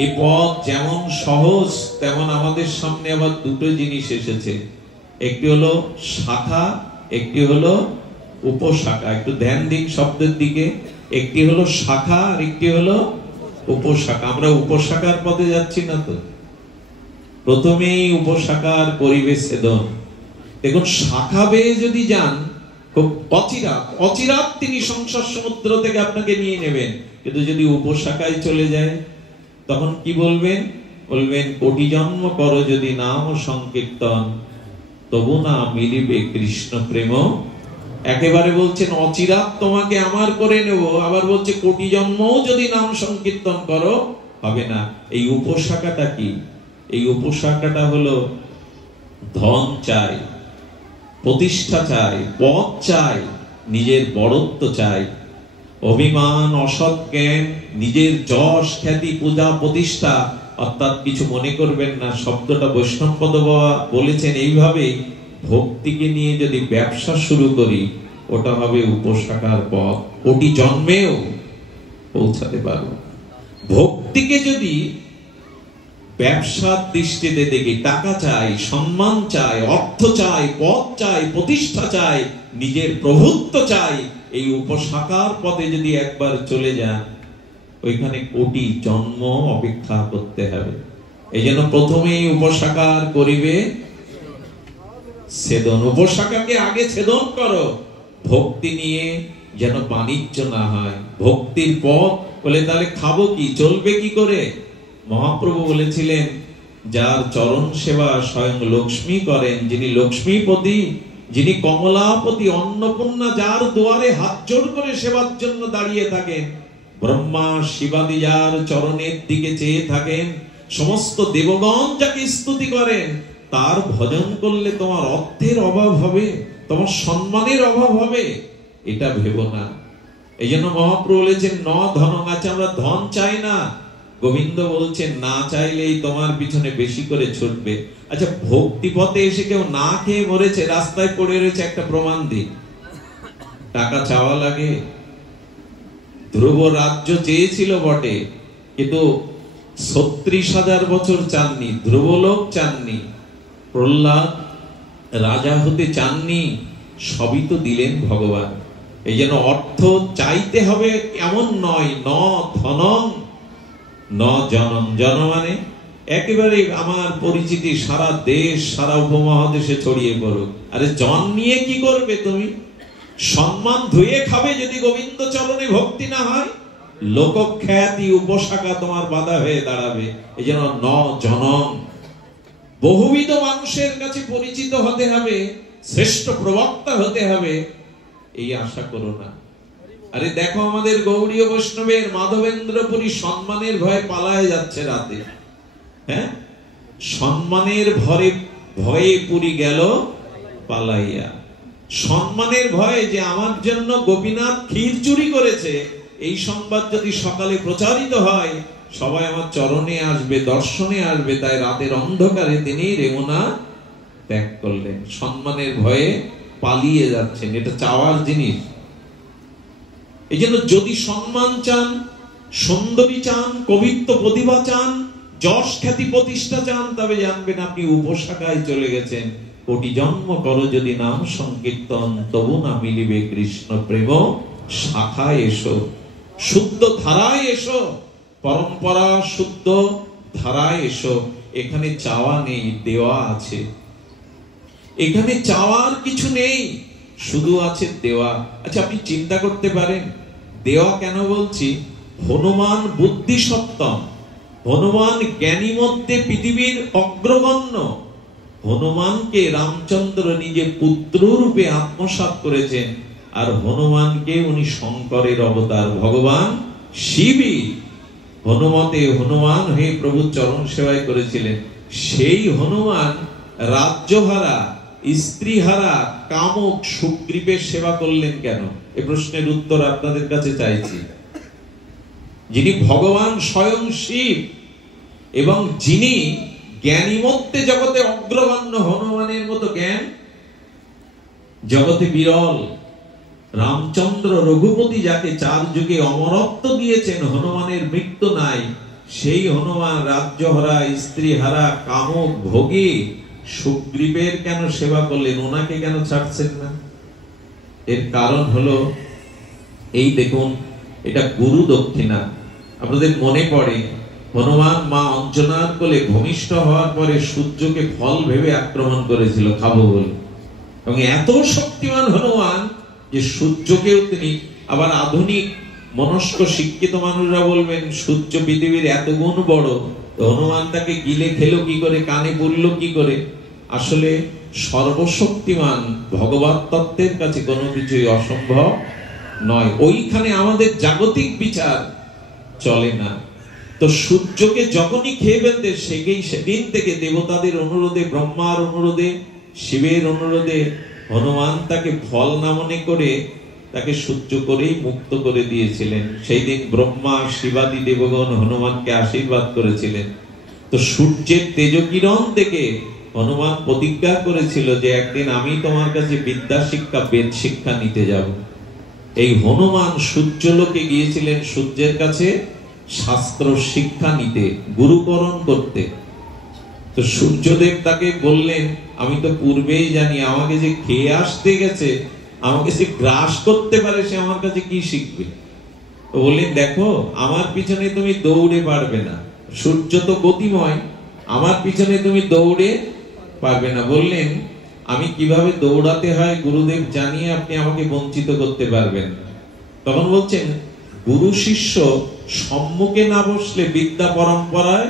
এই পথ যেমন সহজ, তেমন আমাদের সামনে আবার দুটো জিনিস এসেছে। একটি হলো শাখা, একটি হলো উপশাখা। একটু ধ্যান দিন শব্দের দিকে। একটি হলো শাখা আর একটি হলো উপশাখা। আমরা উপশাখার পথে যাচ্ছি না তো? প্রথমেই উপশাখার করিবে ছেদন। দেখুন, শাখা বেয়ে যদি যান, খুব অচিরাত তিনি সংসার সমুদ্র থেকে আপনাকে নিয়ে নেবেন। কিন্তু যদি উপশাখায় চলে যায়, তখন কি বলবেন? বলবেন কোটি জন্ম করো যদি নাম সংকীর্তন, তবু না মিলিবে কৃষ্ণ প্রেম। একেবারে বলছেন অচিরাত তোমাকে আমার করে নেব, আবার বলছে কোটি জন্মও যদি নাম সংকীর্তন করো হবে না। এই উপশাখাটা কি? এই উপশাখাটা হলো ধন চাই, প্রতিষ্ঠা চাই, পদ চাই, নিজের বড়ত্ব চাই, অভিমান, অসৎ জ্ঞান, নিজের যশ খ্যাতি, পূজা প্রতিষ্ঠা। অর্থাৎ কিছু মনে করবেন না, শব্দটা বৈষ্ণবপদ বলেছেন এইভাবে, ভক্তিকে নিয়ে যদি ব্যবসা শুরু করি, ওটা হবে উপশাখার পথ, কোটি জন্মেও পৌঁছাতে পারবো। ভক্তিকে যদি ব্যবসার দৃষ্টিতে দেখি, টাকা চাই, সম্মান চাই, অর্থ চাই, পদ চাই, প্রতিষ্ঠা চাই, নিজের প্রভুত্ব চাই, এই উপশাখার পথে যদি একবার চলে যান, ওইখানে কোটি জন্ম অপেক্ষা করতে হবে। এই জন্য প্রথমেই উপশাখার করিবে ছেদন। উপশাখাকে আগে ছেদন করো, ভক্তি নিয়ে যেন বাণিজ্য না হয়। ভক্তির পথ বলে তাহলে খাবো কি, চলবে কি করে? মহাপ্রভু বলেছিলেন, যার চরণ সেবা স্বয়ং লক্ষ্মী করেন, যিনি লক্ষ্মীপতি, যিনি কমলাপতি, অন্নপূর্ণা, যার দুয়ারে হাত জোড় করে সেবার জন্য দাঁড়িয়ে থাকেন, ব্রহ্মা শিবাদি যার চরণের দিকে চেয়ে থাকেন, সমস্ত দেবগণ যাকে স্তুতি করেন, তার ভজন করলে তোমার অর্থের অভাব হবে, তোমার সম্মানের অভাব হবে, এটা ভেবো না। এই জন্য মহাপ্রভু বলেছেন ন ধনং। আছে, আমরা ধন চাই না। গোবিন্দ বলছেন না চাইলেই তোমার পিছনে বেশি করে ছুটবে। আচ্ছা, ভক্তি পথে এসে কেউ না খেয়ে মরেছে, রাস্তায় পড়ে রয়েছে, একটা প্রমাণ দিই। টাকা চাওয়া লাগে? ধ্রুব রাজ্য চেয়েছিল বটে, কিন্তু ৩৬,০০০ বছর চাননি, ধ্রুবলোক চাননি, প্রহ্লাদ রাজা হতে চাননি, সবই তো দিলেন ভগবান। এই জন্য অর্থ চাইতে হবে এমন নয়, ন ধনং ন জনম। জন মানে একেবারে আমার পরিচিতি সারা দেশ, সারা উপমহাদেশে ছড়িয়ে পড়ুক। আরে জন নিয়ে কি করবে তুমি? সম্মান ধুয়ে খাবে যদি গোবিন্দ চরণে ভক্তি না হয়। লোকখ্যাতি, উপশাখা তোমার বাধা হয়ে দাঁড়াবে। এই জন্য ন জনম, বহুবিধ মানুষের কাছে পরিচিত হতে হবে, শ্রেষ্ঠ প্রবক্তা হতে হবে, এই আশা করো না। আরে দেখো, আমাদের গৌড়ীয় বৈষ্ণবের মাধবেন্দ্রপুরী সম্মানের ভয়ে পালায় যাচ্ছে রাতে। হ্যাঁ, সম্মানের ভয়ে পুরী গেল পালাইয়া। সম্মানের ভয়ে যে আমার জন্য গোপীনাথ ক্ষীর চুরি করেছে, এই সংবাদ যদি সকালে প্রচারিত হয়, সবাই আমার চরণে আসবে, দর্শনে আসবে, তাই রাতের অন্ধকারে তিনি রেমুনা ত্যাগ করলেন। সম্মানের ভয়ে পালিয়ে যাচ্ছেন, এটা চাওয়ার জিনিস। এই জন্য যদি সম্মান চান, সুন্দরী চান, কবিত্ব প্রতিভা চান, যশ খ্যাতি প্রতিষ্ঠা চান, তবে জানবেন আপনি উপশাখায় চলে গেছেন। কোটি জন্ম করো যদি নাম সংকীর্তন, তবু না মিলিবে কৃষ্ণ প্রেম শাখায় এসো। শুদ্ধ ধারায় এসো, পরম্পরা শুদ্ধ ধারায় এসো। এখানে চাওয়া নেই, দেওয়া আছে। এখানে চাওয়ার কিছু নেই, শুধু আছে দেওয়া। আচ্ছা, আপনি চিন্তা করতে পারেন দেওয়া কেন বলছি? হনুমান বুদ্ধি সত্তম, হনুমান জ্ঞানী মধ্যে পৃথিবীর অগ্রগণ্য। হনুমানকে রামচন্দ্র নিজে পুত্র রূপে আত্মসাৎ করেছেন, আর হনুমানকে উনি শঙ্করের অবতার, ভগবান শিবই হনুমতে হনুমান হয়ে প্রভুর চরণ সেবায় করেছিলেন। সেই হনুমান রাজ্যহারা, স্ত্রীহারা, কামক সুগ্রীবের সেবা করলেন কেন? এ প্রশ্নের উত্তর আপনাদের কাছে চাইছি। যিনি ভগবান স্বয়ং শিব এবং যিনি জ্ঞানী মধ্যে জগতে অগ্রগণ্য, হনুমানের মতো জ্ঞান জগতে বিরল। রামচন্দ্র রঘুপতি যাকে 4 যুগে অমরত্ব দিয়েছেন, হনুমানের মৃত্যু নাই, সেই হনুমান রাজ্যহারা, স্ত্রীহারা, কামক ভোগী সুগ্রীবের কেন সেবা করলেন? ওনাকে কেন ছাড়ছেন না? এর কারণ হলো এই দেখুন, এটা গুরু দক্ষিণা। আপনাদের মনে পড়ে হনুমান মা অঞ্জনার কোলে ভূমিষ্ঠ হওয়ার পরে সূর্যকে ফল ভেবে আক্রমণ করেছিল খাবো বলে, এবং এত শক্তিমান হনুমান যে সূর্যকেও তিনি, আবার আধুনিক মনস্ক শিক্ষিত মানুষরা বলবেন সূর্য পৃথিবীর এত গুণ বড়, হনুমান তাকে গিলে খেলো কি করে, কানে পড়লো কি করে? আসলে সর্বশক্তিমান ভগবত তত্ত্বের কাছে কোনো কিছুই অসম্ভব নয়। ওইখানে আমাদের জাগতিক বিচার চলে না। তো সূর্যকে যখনই খেয়ে ফেলতে, সেদিন থেকে দেবতাদের অনুরোধে, ব্রহ্মার অনুরোধে, শিবের অনুরোধে হনুমান তাকে ফল না মনে করে তাকে সূর্য করেই মুক্ত করে দিয়েছিলেন। সেই দিন ব্রহ্মা, শিবাদি দেবগণ হনুমানকে আশীর্বাদ করেছিলেন। তো সূর্যের তেজকিরণ থেকে হনুমান প্রতিজ্ঞা করেছিল যে একদিন আমি তোমার কাছে বিদ্যা শিক্ষা, বেদ শিক্ষা নিতে যাব। এই হনুমান সূর্যলোকে গিয়েছিলেন সূর্যের কাছে শাস্ত্র শিক্ষা নিতে, গুরুকরণ করতে। তো সূর্যদেব তাকে বললেন, আমি তো পূর্বেই জানি আমাকে যে খেয়ে আসতে গেছে, আমাকে যে গ্রাস করতে পারে, সে আমার কাছে কি শিখবে? তো বললেন, দেখো আমার পিছনে তুমি দৌড়ে পারবে না, সূর্য তো গতিময়, আমার পিছনে তুমি দৌড়ে পারবে না। বললেন, আমি কিভাবে দৌড়াতে হয় গুরুদেব জানিয়ে আপনি আমাকে বঞ্চিত করতে পারবেন না। তখন বলছেন, গুরু শিষ্য সম্মুখে না বসলে বিদ্যা পরম্পরায়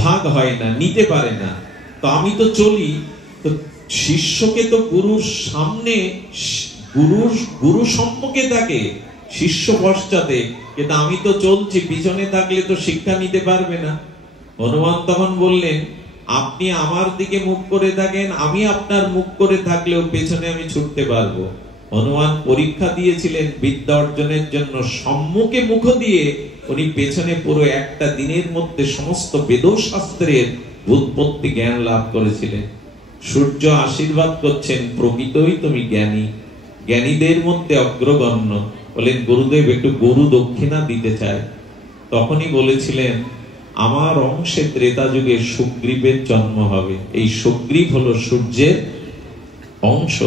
ভাগ হয় না, নিতে পারে না। তো আমি তো চলি, তো শিষ্যকে তো গুরুর সামনে, গুরু সম্মুখে থাকে, শিষ্য পশ্চাতে, কিন্তু আমি তো চলছি, পিছনে থাকলে তো শিক্ষা নিতে পারবে না। হনুমান তখন বললেন, আপনি আমার দিকে মুখ করে থাকেন, আমি আপনার মুখ করে থাকলেও পেছনে আমি ছুটতে পারবো। হনুমান পরীক্ষা দিয়েছিলেন বিদ্যা অর্জনের জন্য, সম্মুখে মুখ দিয়ে উনি পেছনে পুরো একটা দিনের মধ্যে সমস্ত বেদশাস্ত্রের উৎপত্তি জ্ঞান লাভ করেছিলেন। সূর্য আশীর্বাদ করছেন, প্রকৃতই তুমি জ্ঞানী, জ্ঞানীদের মধ্যে অগ্রগণ্য। বলেন, গুরুদেব একটু গরু দক্ষিণা দিতে চায়। তখনই বলেছিলেন, আমার অংশে ত্রেতা যুগে সুগ্রীবের জন্ম হবে। এই সুগ্রীব হলো সূর্যের অংশ।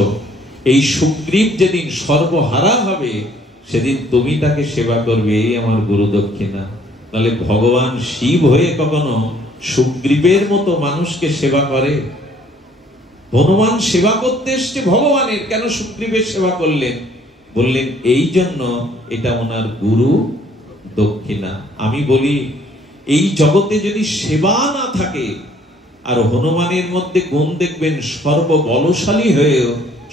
এই সুগ্রীব যেদিন সর্বহারা হবে, সেদিন তুমি তাকে সেবা করবে, এই আমার গুরু দক্ষিণা। তাহলে ভগবান শিব হয়ে কখনো সুগ্রীবের মতো মানুষকে সেবা করে? হনুমান সেবা করতে এসছে ভগবানের, কেন সুগ্রীবের সেবা করলেন? বললেন এই জন্য, এটা ওনার গুরু দক্ষিণা। আমি বলি, এই জগতে যদি সেবা না থাকে, আর হনুমানের মধ্যে গুণ দেখবেন, সর্ববলশালী হয়েও,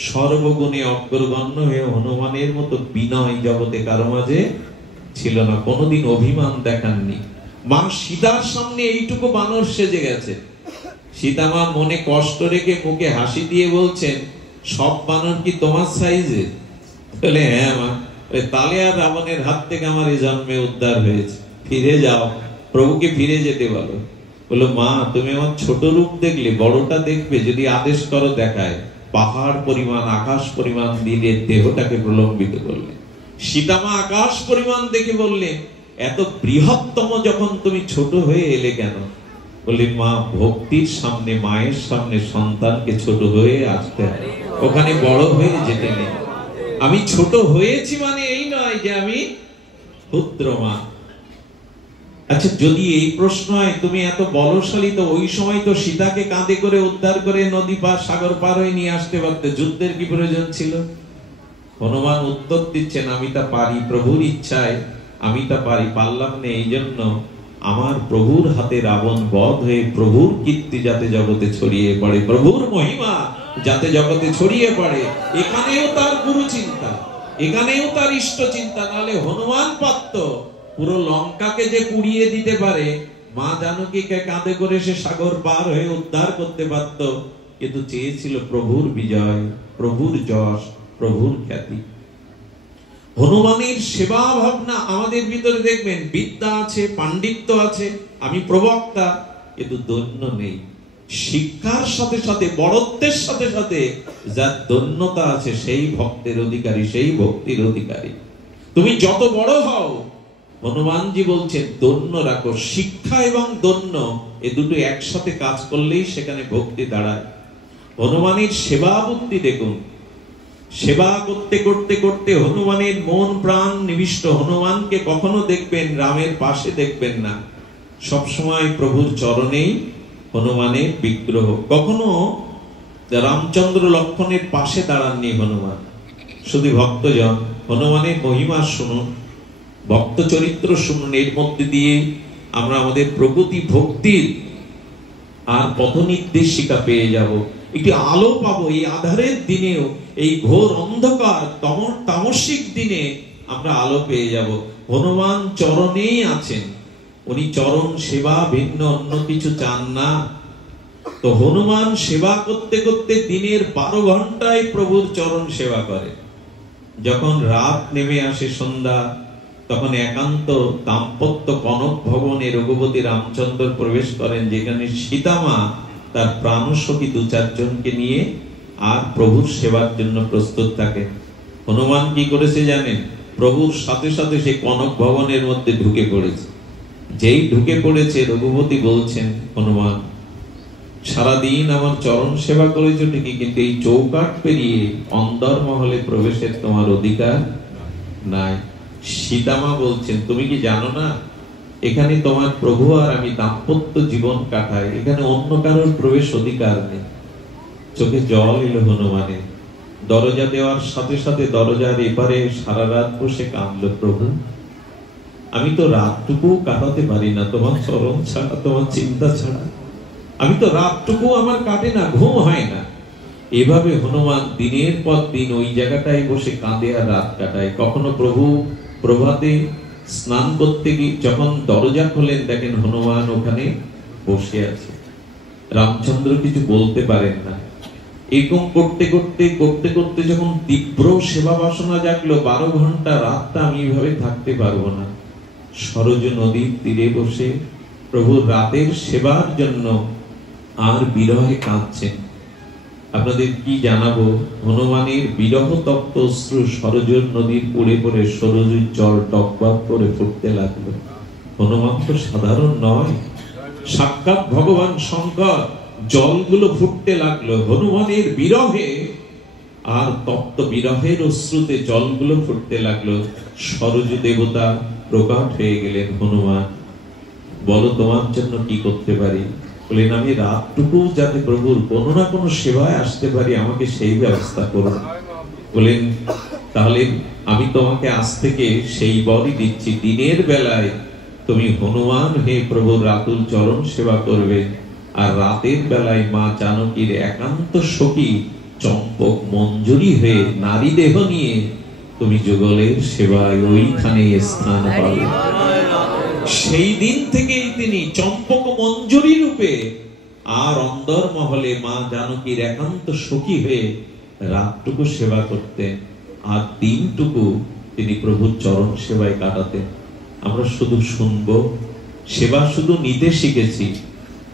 সর্বগুণে অগ্রগণ্য হয়ে হনুমানের মতো বিনয় জগতে কারো মাঝে ছিল না। কোনোদিন অভিমান দেখাননি। মা সীতার সামনে এইটুকু বানর সেজে গেছে। সীতা মা মনে কষ্ট রেখে মুখে হাসি দিয়ে বলছেন, সব বানর কি তোমার সাইজে? বলে, হ্যাঁ মা। তাহলে আর রাবণের হাত থেকে আমার এই জন্মে উদ্ধার হয়েছে, ফিরে যাও, প্রভুকে ফিরে যেতে বলো। বলো, মা তুমি আমার ছোট রূপ দেখলে, বড়টা দেখবে, যদি আদেশ করো দেখায়। পাহাড় পরিমাণ, আকাশ পরিমাণ দিলে দেহটাকে প্রলম্বিত করলেন। সীতামা আকাশ পরিমাণ দেখে বললেন, এত বৃহত্তম যখন তুমি ছোট হয়ে এলে কেন? বলে মা, ভক্তির সামনে, মায়ের সামনে সন্তানকে ছোট হয়ে আসতে হয়, ওখানে বড় হয়ে যেতে নেই। আমি ছোট হয়েছি মানে এই নয় যে আমি পুত্র। মা, আচ্ছা, যদি এই প্রশ্ন হয় তুমি এত বলশালী, তো ওই সময় তো সীতাকে কাঁধে করে উদ্ধার করে নদী পার, সাগর পার হয়ে নিয়ে আসতে পারতে, যুদ্ধের কি প্রয়োজন ছিল? হনুমান উত্তর দিচ্ছেন, আমি তা পারি, প্রভুর ইচ্ছায় আমি তা পারি, পারলাম না এই জন্য আমার প্রভুর হাতে রাবণ বধ হয়ে প্রভুর কীর্তি যাতে জগতে ছড়িয়ে পড়ে, প্রভুর মহিমা যাতে জগতে ছড়িয়ে পড়ে, এখানেও তার গুরু চিন্তা, এখানেও তার ইষ্ট চিন্তা। নাহলে হনুমান পারত পুরো লঙ্কাকে যে পুড়িয়ে দিতে পারে, মা জানকীকে কাঁধে করে সে সাগর পার হয়ে উদ্ধার করতে পারত, কিন্তু চেয়েছিল প্রভুর বিজয়, প্রভুর যশ, প্রভুর খ্যাতি। হনুমানের সেবা ভাবনা আমাদের ভিতরে দেখবেন, বিদ্যা আছে, পাণ্ডিত্য আছে, আমি প্রবক্তা, কিন্তু দৈন্য নেই। শিক্ষার সাথে সাথে, বড়ত্বের সাথে সাথে যার দৈন্যতা আছে, সেই ভক্তের অধিকারী, সেই ভক্তির অধিকারী। তুমি যত বড় হও, হনুমানজি বলছেন দৈন্য রাখো। শিক্ষা এবং দৈন্য, এ দুটো একসাথে কাজ করলেই সেখানে ভক্তি দাঁড়ায়। হনুমানের সেবা বুদ্ধি দেখুন, সেবা করতে করতে করতে হনুমানের মন প্রাণ নিবিষ্ট। হনুমানকে কখনো দেখবেন রামের পাশে দেখবেন না, সবসময় প্রভুর চরণেই হনুমানের বিগ্রহ। কখনো রামচন্দ্র লক্ষণের পাশে দাঁড়াননি হনুমান। শুধু ভক্তজন হনুমানের মহিমা শুনুন, ভক্ত চরিত্র শুনুন, এর মধ্যে দিয়ে আমরা আমাদের প্রগতি, ভক্তির আর পথ নির্দেশিকা পেয়ে যাব, একটি আলো পাবো। এই আধারের দিনেও, এই ঘোর অন্ধকার তামসিক দিনে আমরা আলো পেয়ে যাব। হনুমান চরণেই আছেন, উনি চরণ সেবা, ভিন্ন অন্য কিছু চান না। তো হনুমান সেবা করতে করতে দিনের 12 ঘন্টায় প্রভুর চরণ সেবা করে। যখন রাত নেমে আসে, সন্ধ্যা, তখন একান্ত দাম্পত্য কনক ভবনে রঘুপতি রামচন্দ্র প্রবেশ করেন, যেখানে সীতামা তার প্রাণসখী 2-4 জনকে নিয়ে আর প্রভুর সেবার জন্য প্রস্তুত থাকে। হনুমান কি করেছে জানেন? প্রভুর সাথে সাথে সে কনক ভবনের মধ্যে ঢুকে পড়েছে। যেই ঢুকে পড়েছে, রঘুপতি বলছেন, হনুমান, সারাদিন আমার চরণ সেবা করেছো ঠিকই, কিন্তু এই চৌকাঠ পেরিয়ে অন্দরমহলে প্রবেশের তোমার অধিকার নাই। সীতামা বলছেন, তুমি কি জানো না, এখানে তোমার প্রভু আর আমি দাম্পত্য জীবন কাটাই, এখানে অন্য কারোর প্রবেশ অধিকার নেই। চোখে জল এলো হনুমানের। দরজা দেওয়ার সাথে সাথে দরজার এপারে সারা রাত বসে কাঁদলো, প্রভু, আমি তো রাতটুকু কাটাতে পারি না তোমার চরণ ছাড়া, তোমার চিন্তা ছাড়া। আমি তো রাতটুকু আমার কাটে না, ঘুম হয় না। এভাবে হনুমান দিনের পর দিন ওই জায়গাটায় বসে কাঁদে আর রাত কাটায়। কখনো প্রভু প্রভাতে স্নান করতে গিয়ে যখন দরজা খোলেন, দেখেন হনুমান ওখানে বসে আছে। রামচন্দ্র কিছু বলতে পারেন না। এরকম করতে করতে করতে করতে যখন তীব্র সেবা বাসনা জাগলো, 12 ঘন্টা রাতটা আমি এইভাবে থাকতে পারবো না। সরজ নদীর তীরে বসে প্রভু রাতের সেবার জন্য আর বিরহে কাঁদছেন। আপনাদের কি জানাবো, হনুমানের বিরহ তপ্ত অশ্রু সরজুর নদীর পড়ে পড়ে সরজুর জল টকবক করে ফুটতে লাগলো। হনুমান তো সাধারণ নয়, সাক্ষাৎ ভগবান শঙ্কর। জলগুলো ফুটতে লাগলো হনুমানের বিরহে, আর তপ্ত বিরহের অশ্রুতে জলগুলো ফুটতে লাগলো। সরজু দেবতা প্রকট হয়ে গেলেন। হনুমান, বলো তোমার জন্য কি করতে পারি? বলেন, আমি রাতটুকু যাতে প্রভুর কোনো না কোনো সেবায় আসতে পারি, আমাকে সেই ব্যবস্থা করুন। বলেন, তাহলে আমি তোমাকে আজ থেকে সেই বরই দিচ্ছি, দিনের বেলায় তুমি হনুমান হয়ে প্রভুর রাতুল চরণ সেবা করবে, আর রাতের বেলায় মা জানকীর একান্ত সখী চম্পক মঞ্জুরি হয়ে নারী দেহ নিয়ে তুমি যুগলের সেবায় ওইখানে স্থান পাবে। সেই দিন থেকেই তিনি চম্পক মঞ্জুরি রূপে আর অন্দরমহলে মা জানকীর একান্ত সখী হয়ে রাতটুকু সেবা করতেন, আর দিনটুকু তিনি প্রভুর চরণ সেবায় কাটাতেন। আমরা শুধু শুনবো, সেবা শুধু নিতে শিখেছি,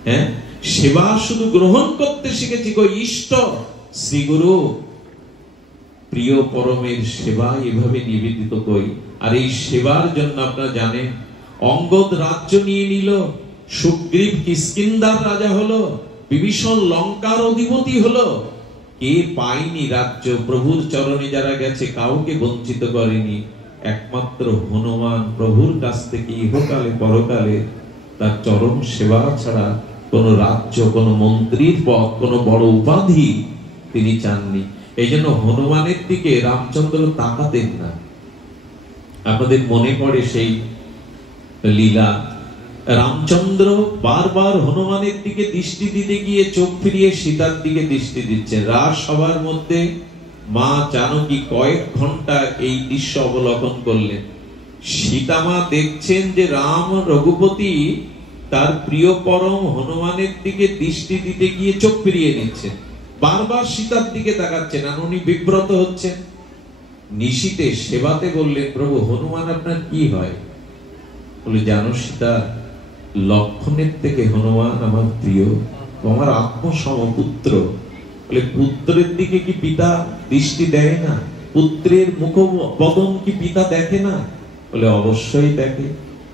হ্যাঁ, সেবা শুধু গ্রহণ করতে শিখেছি। কই ইষ্ট শ্রীগুরু প্রিয় পরমের সেবা এভাবে নিবেদিত কই। আর এই সেবার জন্য আপনারা জানেন অঙ্গদ রাজ্য নিয়ে নিল, সুগ্রীব কিষ্কিন্ধার রাজা হলো, বিভীষণ লঙ্কার অধিপতি হলো। কে পায়নি রাজ্য? প্রভুর চরণে যারা গেছে কাউকে বঞ্চিত করেনি। একমাত্র হনুমান প্রভুর কাছ থেকে ইহকালে পরকালে তার চরণ সেবা ছাড়া কোন রাজ্য, কোন মন্ত্রীর পদ, কোন বড় উপাধি তিনি চাননি। এই জন্য হনুমানের দিকে রামচন্দ্র তাকাতেন না। আপনাদের মনে পড়ে সেই লীলা, রামচন্দ্র বারবার হনুমানের দিকে দৃষ্টি দিতে গিয়ে চোখ ফিরিয়ে সীতার দিকে দৃষ্টি দিচ্ছেন। রাজসভার মধ্যে মা জানকী কয়েক ঘন্টা এই দৃশ্য অবলোকন করলেন। সীতামা দেখছেন যে রাম রঘুপতি তার প্রিয় পরম হনুমানের দিকে দৃষ্টি দিতে গিয়ে চোখ ফিরিয়ে নিচ্ছেন, বারবার সীতার দিকে তাকাচ্ছেন, আর উনি বিব্রত হচ্ছেন। নিশীতে সেবাতে বললেন, প্রভু হনুমান আপনার কি হয়? বলে, জানো সীতা, লক্ষণের থেকে হনুমান আমার প্রিয়, আমার আত্মসমপুত্র। বলে, পুত্রের দিকে কি পিতা দৃষ্টি দেয় না? পুত্রের মুখ বদন কি পিতা দেখে না? বলে, অবশ্যই দেখে।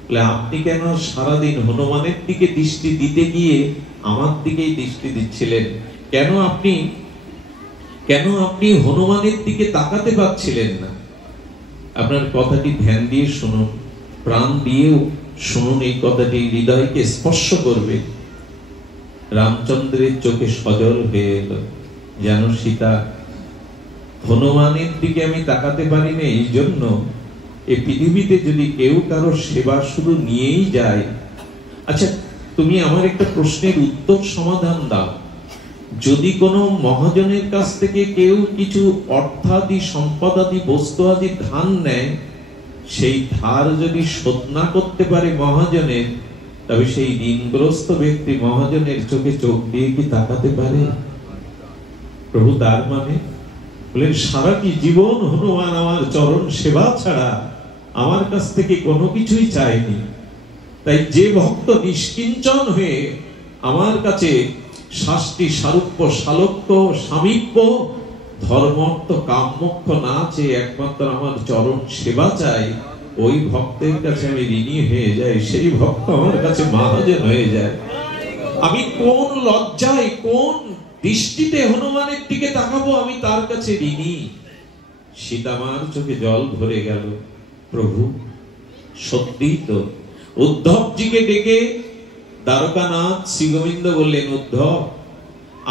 বলে, আপনি কেন সারাদিন হনুমানের দিকে দৃষ্টি দিতে গিয়ে আমার দিকেই দৃষ্টি দিচ্ছিলেন? কেন আপনি হনুমানের দিকে তাকাতে পারছিলেন না? আপনার কথাটি ধ্যান দিয়ে শুনুন, প্রাণ দিয়েও শুনুন, এই কথাটি হৃদয়কে স্পর্শ করবে। রামচন্দ্রের চোখে সজল হয়ে এলো, জানো সীতা, হনুমানের দিকে আমি তাকাতে পারি না এই জন্য, এই পৃথিবীতে যদি কেউ কারো সেবা শুধু নিয়েই যায়। আচ্ছা, তুমি আমার একটা প্রশ্নের উত্তর সমাধান দাও। যদি কোনো মহাজনের কাছ থেকে কেউ কিছু অর্থাদি, সম্পদাদি, বস্তু আদি ধার নেয়, সেই ধার যদি শোধ না করতে পারে মহাজনের, তবে সেই ঋণগ্রস্ত ব্যক্তি মহাজনের চোখে চোখ দিয়ে কি তাকাতে পারে? প্রভু তার মানে বলেন, সারাটি জীবন হনুমান আমার চরণ সেবা ছাড়া আমার কাছ থেকে কোনো কিছুই চায়নি। তাই যে ভক্ত নিষ্কিঞ্চন হয়ে আমার কাছে শাস্তি, সারূপ্য, শালক্য, সামীপ্য, ধর্মর্থ, কামমোক্ষ না চেয়ে একমাত্র আমার চরণ সেবা চাই, ওই ভক্তের কাছে আমি ঋণী হয়ে যাই, সেই ভক্ত আমার কাছে মহাজন হয়ে যায়। আমি কোন লজ্জায়, কোন দৃষ্টিতে হনুমানের দিকে তাকাবো? আমি তার কাছে ঋণী। সীতামার চোখে জল ভরে গেল। প্রভু সত্যি তো। উদ্ধবজিকে ডেকে দ্বারকানাথ শ্রী গোবিন্দ বললেন, উদ্ধব,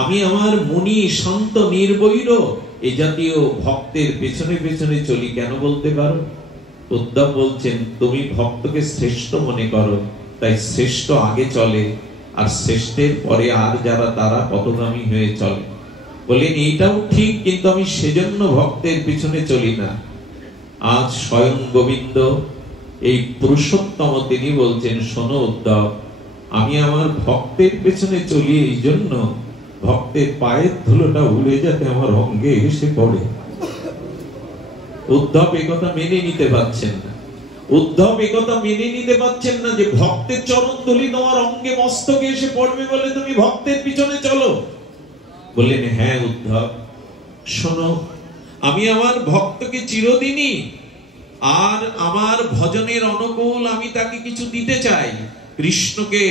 আমি আমার মুনি শান্ত নির্বৈর এ জাতীয় ভক্তের পেছনে পেছনে চলি, কেন বলতে পারো? উদ্ধব বলছেন, তুমি ভক্তকে শ্রেষ্ঠ মনে করো, তাই শ্রেষ্ঠ আগে চলে, আর শ্রেষ্ঠের পরে আর যারা তারা পথগামী হয়ে চলে। বলেন, এইটাও ঠিক, কিন্তু আমি সেজন্য ভক্তের পিছনে চলি না। আজ স্বয়ং গোবিন্দ এই পুরুষোত্তম তিনি বলছেন, শোনো উদ্ধব, আমি আমার ভক্তের পেছনে চলি এই জন্য, ভক্তের পায়ের ধুলোটা উড়ে যাতে আমার অঙ্গে এসে পড়ে। উদ্ধব একথা মেনে নিতে পারছেন না। উদ্ধব একথা মেনে নিতে পারছেন না যে ভক্তের চরণ ধুলি তোমার অঙ্গে মস্তকে এসে পড়বে বলে তুমি ভক্তের পিছনে চলো। বললেন, হ্যাঁ উদ্ধব, শোনো, আমি আমার ভক্তকে চিরদিনই আর আমার ভজনের অনুকূল আমি তাকে কিছু দিতে চাই। কৃষ্ণকে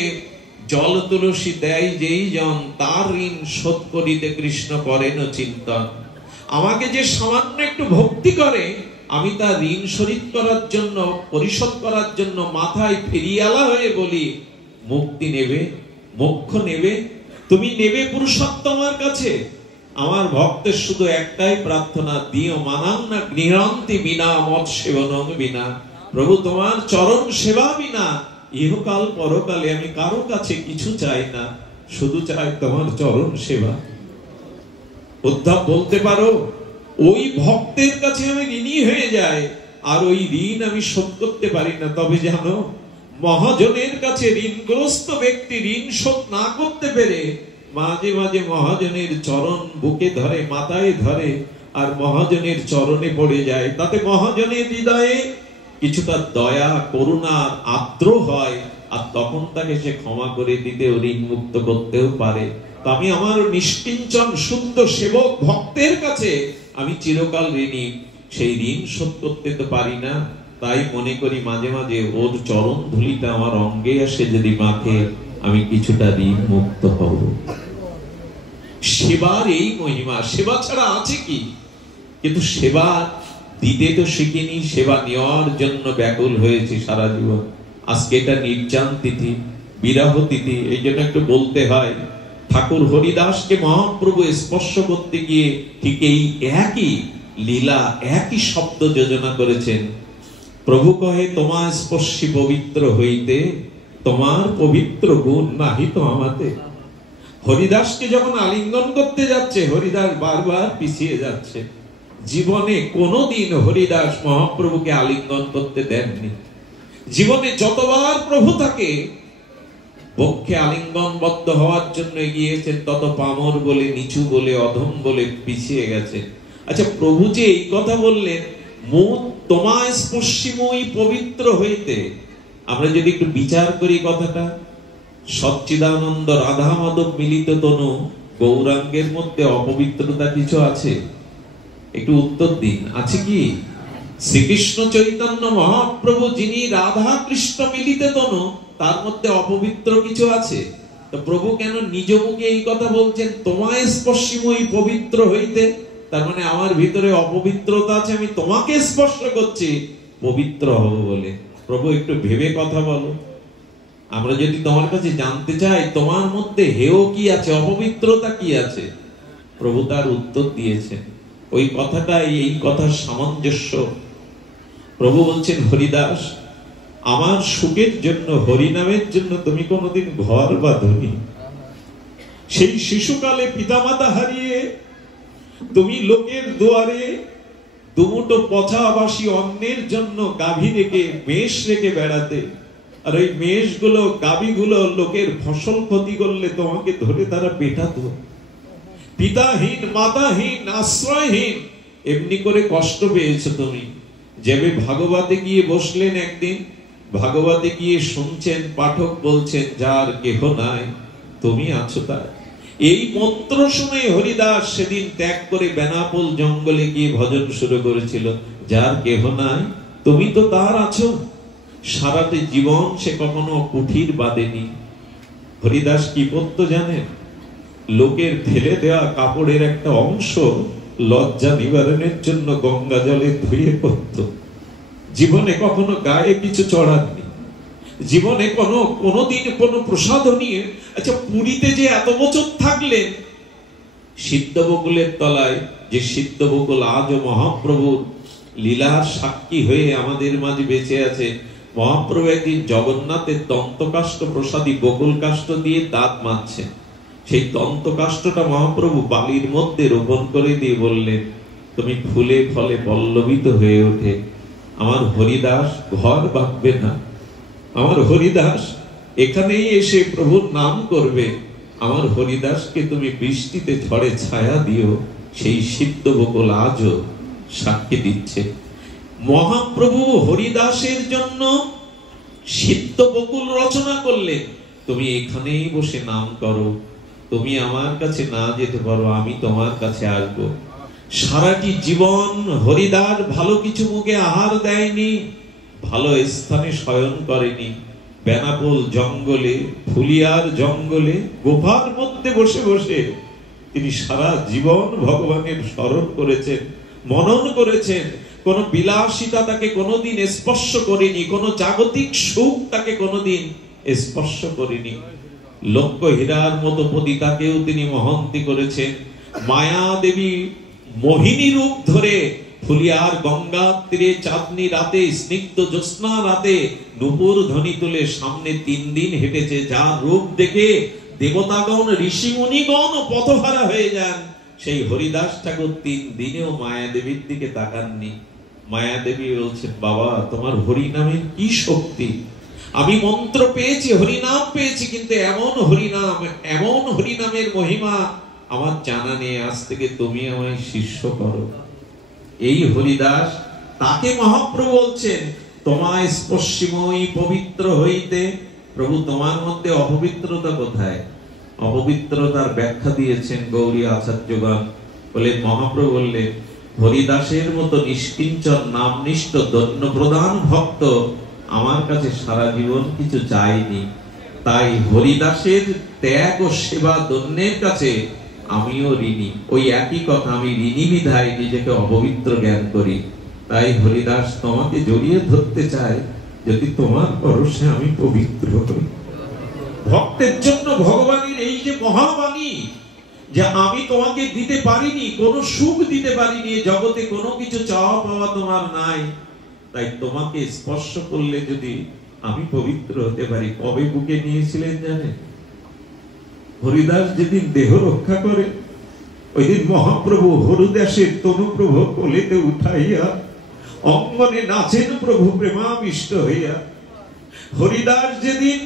জল তুলসী দেয় যেই জন, তার ঋণ শোধ করিতে কৃষ্ণ করেন চিন্তন। আমাকে যে সামান্য একটু ভক্তি করে, আমি তার ঋণ শোধ করার জন্য, পরিশোধ করার জন্য মাথায় ফেরিয়ালা হয়ে বলি, মুক্তি নেবে, মোক্ষ নেবে, তুমি নেবে পুরুষোত্তমার কাছে। আমার ভক্তের শুধু একটাই প্রার্থনা, দিও মানাং না গৃহান্তি বিনা মৎ সেবনং বিনা। প্রভু তোমার চরণ সেবা বিনা ইহকাল পরকালে আমি কারো কাছে কিছু চাই না, শুধু চাই তোমার চরণ সেবা। উদ্ধব বলতে পারো, ওই ভক্তের কাছে আমি ঋণী হয়ে যাই, আর ওই ঋণ আমি শোধ করতে পারি না। তবে জানো, মহাজনের কাছে ঋণগ্রস্ত ব্যক্তি ঋণ শোধ না করতে পেরে মাঝে মাঝে মহাজনের চরণ বুকে ধরে, মাথায় ধরে, আর মহাজনের চরণে পড়ে যায়। তাতে মহাজনের হৃদয়ে কিছুটা দয়া, করুণা, আর্দ্র হয়, আর তখন তাকে সে ক্ষমা করে দিতে, ঋণ মুক্ত করতেও পারে। তো আমি আমার নিষ্কিঞ্চন শুদ্ধ সেবক ভক্তের কাছে আমি চিরকাল ঋণী। সেই ঋণ শোধ করতে তো পারি না, তাই মনে করি মাঝে মাঝে ওর চরণ ধুলিটা আমার অঙ্গে এসে যদি মাখে আমি কিছুটা ঋণ মুক্ত হব। সেবার এই মহিমা, সেবা ছাড়া আছে কি? কিন্তু সেবা দিতে তো শিখিনি, সেবা নেওয়ার জন্য ব্যাকুল হয়েছে সারা জীবন। আজকে এটা নির্জান তিথি, বিরহ তিথি, এই জন্য একটু বলতে হয়। ঠাকুর হরিদাসকে মহাপ্রভু স্পর্শ করতে গিয়ে ঠিক এই একই লীলা, একই শব্দ যোজনা করেছেন। প্রভু কহে তোমার স্পর্শী পবিত্র হইতে, তোমার পবিত্র গুণ নাহি তো আমাতে। হরিদাসকে যখন আলিঙ্গন করতে যাচ্ছে, হরিদাস বারবার পিছিয়ে যাচ্ছে। জীবনে কোনোদিন হরিদাস মহাপ্রভুকে আলিঙ্গন করতে দেননি। জীবনে যতবার প্রভু তাকে বক্ষে আলিঙ্গনবদ্ধ হওয়ার জন্য এগিয়েছেন, তত পামর বলে, নিচু বলে, অধম বলে পিছিয়ে গেছে। আচ্ছা, প্রভু যে এই কথা বললেন, মুখ তোমায় স্পর্শীময়ী পবিত্র হইতে, আমরা যদি একটু বিচার করি কথাটা, সচ্চিদানন্দ রাধা মাধব মিলিত তনু গৌরাঙ্গের মধ্যে অপবিত্রতা কিছু আছে? একটু উত্তর দিন, আছে কি? শ্রীকৃষ্ণ চৈতন্য মহাপ্রভু যিনি রাধা কৃষ্ণ মিলিত তনু, তার মধ্যে অপবিত্র কিছু আছে? তো প্রভু কেন নিজ মুখে এই কথা বলছেন, তোমায় স্পর্শীময়ী পবিত্র হইতে? তার মানে আমার ভিতরে অপবিত্রতা আছে, আমি তোমাকে স্পর্শ করছি পবিত্র হব বলে। প্রভু একটু ভেবে কথা বলো। আমরা যদি তোমার কাছে জানতে চাই তোমার মধ্যে হেয় কি আছে, অপবিত্রতা কি আছে, প্রভু তার উত্তর দিয়েছেন। ওই কথাটাই এই কথার সামঞ্জস্য। প্রভু বলছেন, হরিদাস, আমার সুখের জন্য, হরিনামের জন্য তুমি কোনোদিন ঘর বাঁধনি। সেই শিশুকালে পিতামাতা হারিয়ে তুমি লোকের দুয়ারে দুমুটো পচাবাসী অন্যের জন্য গাভী রেখে, মেষ রেখে বেড়াতে। আর ওই মেষগুলো, গাভীগুলো লোকের ফসল ক্ষতি করলে তোমাকে ধরে তারা পেটাতো। পিতাহীন, মাতাহীন, আশ্রয়হীন, এমনি করে কষ্ট পেয়েছো তুমি। যেবে ভাগবতে গিয়ে বসলেন একদিন, ভাগবতে গিয়ে শুনছেন, পাঠক বলছেন, যার কেহ নাই তুমি আছো তার। এই মন্ত্র শুনে হরিদাস সেদিন ত্যাগ করে বেনাপোল জঙ্গলে গিয়ে ভজন শুরু করেছিল। যার কেহ নাই তুমি তো তার আছো। সারাটি জীবন সে কখনো কুঠির বাঁধেনি। হরিদাস কি করতো জানেন? লোকের ফেলে দেওয়া কাপড়ের একটা অংশ লজ্জা নিবারণের জন্য গঙ্গা জলে ধুয়ে পড়ত। জীবনে কখনো গায়ে কিছু চড়াননি, জীবনে কোনোদিন কোনো প্রসাদ নিয়ে। আচ্ছা, পুরীতে যে এত বছর থাকলেন, সিদ্ধ বকুলের তলায়, যে সিদ্ধ বকুল আজও মহাপ্রভুর লীলার সাক্ষী হয়ে আমাদের মাঝে বেঁচে আছে। মহাপ্রভু একদিন জগন্নাথের দন্তকাষ্ঠ প্রসাদী বকুল কাষ্ঠ দিয়ে দাঁত মাজছেন। সেই দন্তকাষ্ঠটা মহাপ্রভু বালির মধ্যে রোপণ করে দিয়ে বললেন, তুমি ফুলে ফলে পল্লবিত হয়ে ওঠে। আমার হরিদাস ঘর বাঁধবে না, আমার হরিদাস এখানেই এসে প্রভুর নাম করবে। আমার হরিদাসকে তুমি বৃষ্টিতে ঝড়ে ছায়া দিও। সেই সিদ্ধ বকুল আজও সাক্ষী দিচ্ছে। মহাপ্রভু হরিদাসের জন্য সিদ্ধ বকুল রচনা করলেন। তুমি এখানেই বসে নাম করো, তুমি আমার কাছে না যেতে পারো, আমি তোমার কাছে আসবো। সারাটি জীবন হরিদাস ভালো কিছু মুখে আহার দেয়নি, ভালো স্থানে শয়ন করেনি। বেনাপোল জঙ্গলে, ফুলিয়ার জঙ্গলে, গুহার মধ্যে বসে বসে তিনি সারা জীবন ভগবানের স্মরণ করেছেন, মনন করেছেন। কোন বিলাসিতা তাকে কোনোদিন স্পর্শ করেনি, কোন জাগতিক সুখ তাকে কোনোদিন স্পর্শ করেনি। লক্ষ হীরার মতো পতিতাকেও তিনি মহন্তি করেছেন। মায়া দেবী মোহিনী রূপ ধরে ফুলিয়ার গঙ্গা তীরে চাঁদনি রাতে, স্নিগ্ধ জ্যোৎস্না রাতে নূপুর ধ্বনি তুলে সামনে 3 দিন হেঁটেছে। যার রূপ দেখে দেবতাগণ, ঋষি মুনিগণ পথহারা হয়ে যান। সেই হরিদাস ঠাকুর 3 দিনেও মায়া দেবীর দিকে তাকাননি। মায়া দেবী বলছেন, বাবা তোমার হরিনামের কি শক্তি! আমি মন্ত্র পেয়েছি, হরিনাম পেয়েছি, কিন্তু এমন হরিনাম, এমন হরিনামের মহিমা আমার জানা নেই। আজ থেকে তুমি আমায় শিষ্য করো। এই হরিদাস, তাকে মহাপ্রভু বলছেন, তোমায় স্পর্শীময়ী পবিত্র হইতে। প্রভু তোমার মধ্যে অপবিত্রতা কোথায়? অপবিত্রতার ব্যাখ্যা দিয়েছেন গৌরী আচার্যগণ। বলে মহাপ্রভু বললেন, হরিদাসের মতো নিষ্কিঞ্চন নামনিষ্ঠ দন্য প্রধান ভক্ত আমার কাছে সারা জীবন কিছু চাইনি। তাই হরিদাসের ত্যাগ ও সেবা দন্যের কাছে আমিও ঋণী। ওই একই কথা, আমি ঋণী বিধায় নিজেকে অপবিত্র জ্ঞান করি। তাই হরিদাস তোমাকে জড়িয়ে ধরতে চায়, যদি তোমার পরশে আমি পবিত্র হই। ভক্তের জন্য ভগবানের এই যে মহাবাণী, যে আমি তোমাকে দিতে পারিনি, কোনো সুখ দিতে পারিনি, জগতে কোনো কিছু চাওয়া পাওয়া তোমার নাই, তাই তোমাকে স্পর্শ করলে যদি আমি পবিত্র হতে পারি। কবে বুকে নিয়েছিলেন জানেন? হরিদাস যেদিন দেহ রক্ষা করে, ওই দিন মহাপ্রভু হরিদাসের তনুপ্রভু কোলেতে উঠাইয়া অঙ্গনে নাচেন প্রভু প্রেমাবিষ্ট হইয়া। হরিদাস যেদিন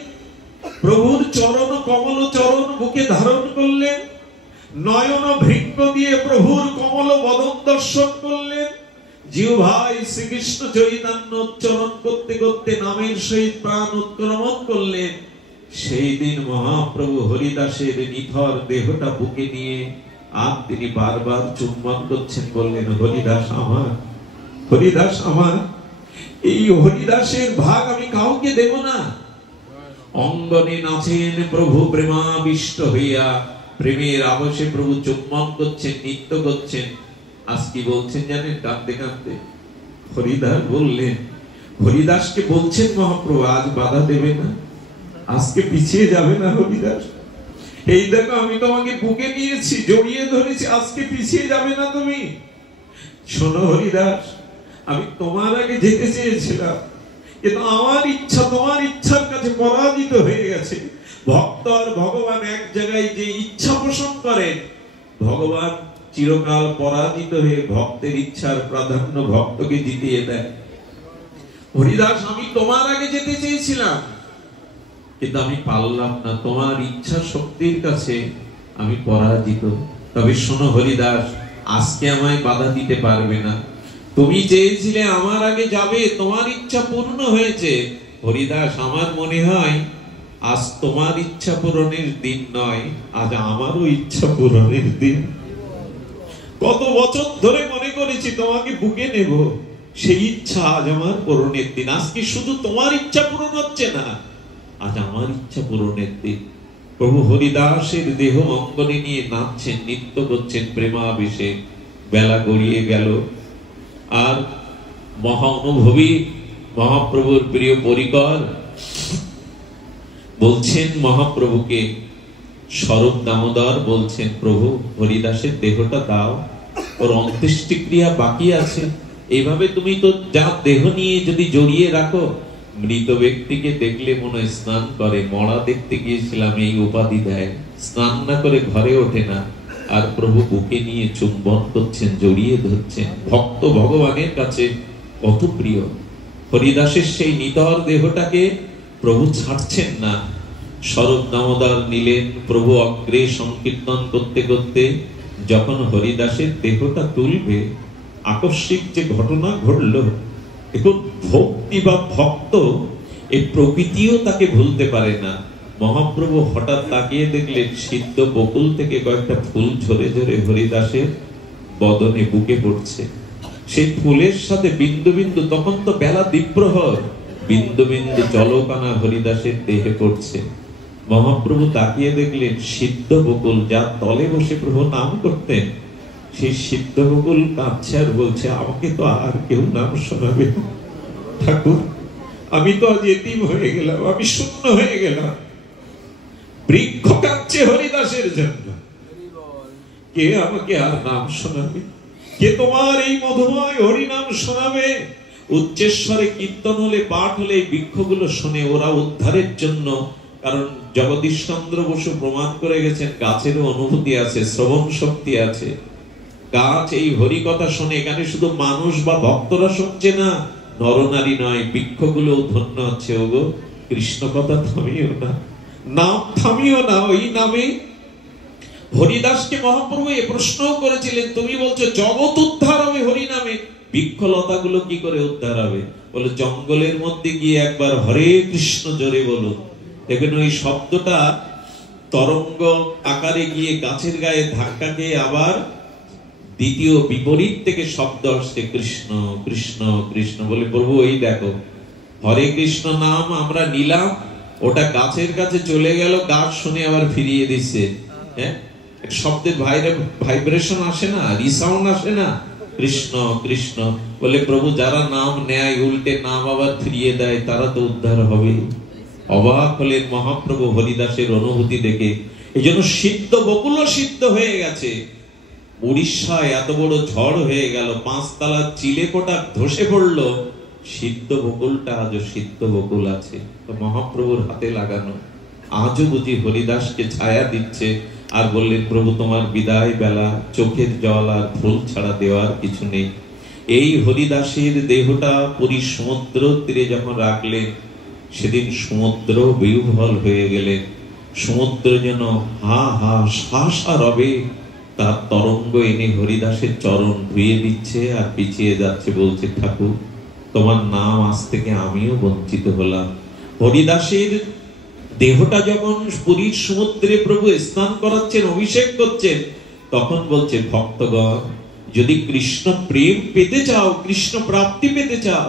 প্রভুর চরণ কমল চরণ বুকে ধারণ করলেন, নয়ন ভৃঙ্গ দিয়ে প্রভুর কমল বদন দর্শন করলেন, জিহ্বাই শ্রীকৃষ্ণ চৈতন্য উচ্চারণ করতে করতে নামের সহিত প্রাণ উৎক্রমণ করলেন, সেই দিন মহাপ্রভু হরিদাসের নিথর দেহটা বুকে নিয়ে আর তিনি বারবার চুম্বন করছেন, বললেন হরিদাস আমার, হরিদাস আমার। এই হরিদাসের ভাগ আমি কাউকে দেব না। অঙ্গনে নাচেন প্রভু প্রেমাবিষ্ট হইয়া, প্রেমের আবেশে প্রভু চুম্বন করছেন, নৃত্য করছেন। আজ কি বলছেন জানেন? কাঁদতে কাঁদতে হরিদাস বললেন, হরিদাসকে বলছেন মহাপ্রভু আজ বাধা দেবে না, আজকে পিছিয়ে যাবে না হরিদাস। এই দেখো আমি তোমাকে বুকে নিয়েছি, জড়িয়ে ধরেছি, আজকে পিছিয়ে যাবে না তুমি। শোনো হরিদাস, আমি তোমার আগে যেতে চেয়েছিলাম, কিন্তু আমার ইচ্ছা তোমার ইচ্ছার কাছে পরাজিত হয়ে গেছে। ভক্ত আর ভগবান এক জায়গায় যে ইচ্ছা পোষণ করেন, ভগবান চিরকাল পরাজিত হয়ে ভক্তের ইচ্ছার প্রাধান্য ভক্তকে জিতিয়ে দেয়। হরিদাস, আমি তোমার আগে যেতে চেয়েছিলাম, কিন্তু আমি পারলাম না, তোমার ইচ্ছা শক্তির কাছে আমি পরাজিত। তবে শোনো হরিদাস, আজকে আমায় বাধা দিতে পারবে না। তুমি চেয়েছিলে আমার আগে যাবে, তোমার ইচ্ছা পূর্ণ হয়েছে। হরিদাস, আমার মনে হয় আজ তোমার ইচ্ছা পূরণের দিন নয়, আজ আমারও ইচ্ছা পূরণের দিন। কত বছর ধরে মনে করেছি তোমাকে বুকে নেব, সেই ইচ্ছা আজ আমার পূরণের দিন। আজকে শুধু তোমার ইচ্ছা পূরণ হচ্ছে না, আজ আমার ইচ্ছা পূরণের দিন। প্রভু হরিদাসের দেহ অঙ্গনে নিয়ে নাচছেন, নৃত্য করছেন প্রেমাবেশে। বেলা গড়িয়ে গেল, আর মহা অনুভবী মহাপ্রভুর প্রিয় পরিকর বলছেন মহাপ্রভুকে, স্বরূপ দামোদর বলছেন, প্রভু হরিদাসের দেহটা দাও, ওর অন্ত্যেষ্টিক্রিয়া বাকি আছে। এইভাবে তুমি তো যা দেহ নিয়ে যদি জড়িয়ে রাখো, মৃত ব্যক্তিকে দেখলে মনে স্নান করে, মরা দেখতে গিয়েছিলাম এই উপাধি দেয়, স্নান না করে ঘরে ওঠে না। আর প্রভু বুকে নিয়ে চুম্বন করছেন, জড়িয়ে ধরছেন। ভক্ত ভগবানের কাছে কত প্রিয়। হরিদাসের সেই নিতর দেহটাকে প্রভু ছাড়ছেন না। স্বরূপ দামোদর নিলেন, প্রভু অগ্রে সংকীর্তন করতে করতে যখন হরিদাসের দেহটা তুলবে, আকস্মিক যে ঘটনা ঘটল, এখন ভক্তি বা ভক্ত এই প্রকৃতিও তাকে ভুলতে পারে না। মহাপ্রভু হঠাৎ তাকিয়ে দেখলেন সিদ্ধ বকুল থেকে কয়েকটা ফুল ঝরে ঝরে হরিদাসের বদনে বুকে পড়ছে। সেই ফুলের সাথে বিন্দু বিন্দু, তখন তো বেলা দ্বিপ্রহর, বিন্দু বিন্দু জলকানা হরিদাসের দেহে পড়ছে। মহাপ্রভু তাকিয়ে দেখলেন সিদ্ধ বকুল, যার তলে বসে প্রভু নাম করতেন, সেই সিদ্ধ বকুল কাঁদছে আর বলছে, আমাকে তো আর কেউ নাম শোনাবে না ঠাকুর, আমি তো আজ এতিম হয়ে গেলাম, আমি শূন্য হয়ে গেলাম। বৃক্ষ কাঁদছে হরিদাসের জন্য, কে আমাকে আর নাম শোনাবে? কে তোমার এই মধুময় হরিনাম শোনাবে? উচ্চেশ্বরে কীর্তন হলে, পাঠ হলে বৃক্ষগুলো শোনে, ওরা উদ্ধারের জন্য। কারণ জগদীশ চন্দ্র বসু প্রমাণ করে গেছেন, গাছেরও অনুভূতি আছে, শ্রবণ শক্তি আছে। গাছ এই হরি কথা শোনে। এখানে শুধু মানুষ বা ভক্তরা শুনছে না, নরনারী নয়, বৃক্ষগুলো ধন্য হচ্ছে। ওগো কৃষ্ণ কথা থামিও না, নাম থামিও না। ওই নামে হরিদাসকে মহাপ্রভু এ প্রশ্ন করেছিলেন, তুমি বলছো জগৎ উদ্ধার হবে হরি নামে, বৃক্ষলতা গুলো কি করে উদ্ধার হবে? বলে জঙ্গলের মধ্যে গিয়ে একবার হরে কৃষ্ণ জোরে বলুন, দেখবেন ওই শব্দটা তরঙ্গ আকারে গিয়ে গাছের গায়ে ধাক্কা খেয়ে আবার দ্বিতীয় বিপরীত থেকে শব্দ আসছে কৃষ্ণ কৃষ্ণ কৃষ্ণ বলে। প্রভু এই দেখো, হরে কৃষ্ণ নাম আমরা নিলাম, ওটা গাছের কাছে চলে গেল, গাছ শুনে আবার ফিরিয়ে দিচ্ছে। হ্যাঁ, শব্দের ভাইব্রেশন আসে না, রিসাউন্ড আসে না, কৃষ্ণ কৃষ্ণ বলে। প্রভু যারা নাম নেয় উল্টে নাম আবার ফিরিয়ে দেয়, তারা তো উদ্ধার হবে। অবাক হলেন মহাপ্রভু হরিদাসের অনুভূতি দেখে। এই জন্য সিদ্ধ বকুল সিদ্ধ হয়ে গেছে। উড়িষ্যায় এত বড় ঝড় হয়ে গেল, 5 তলা চিলেকোটা ধসে পড়লো, সিদ্ধ বকুলটা আজও সিদ্ধ বকুল আছে, মহাপ্রভুর হাতে লাগানো। আজও বুঝি হরিদাসকে ছায়া দিচ্ছে। আর বললেন, প্রভু তোমার বিদায় বেলা, চোখের জল আর ফুল ছাড়া দেওয়ার কিছু নেই। এই হরিদাসের দেহটা পুরী সমুদ্র তীরে যখন রাখলেন, সেদিন সমুদ্র বিহ্বল হয়ে গেলেন। সমুদ্র যেন হা হা শাসা রবে তার তরঙ্গ এনে হরিদাসের চরণ ধুয়ে দিচ্ছে আর পিছিয়ে যাচ্ছে, বলছে, ঠাকুর তোমার নাম আজ থেকে আমিও বঞ্চিত হলাম। হরিদাসের দেহটা যখন পুরীর সমুদ্রে প্রভু স্নান করাচ্ছেন, অভিষেক করছেন, তখন বলছে, ভক্তগণ যদি কৃষ্ণ প্রেম পেতে চাও, কৃষ্ণ প্রাপ্তি পেতে চাও,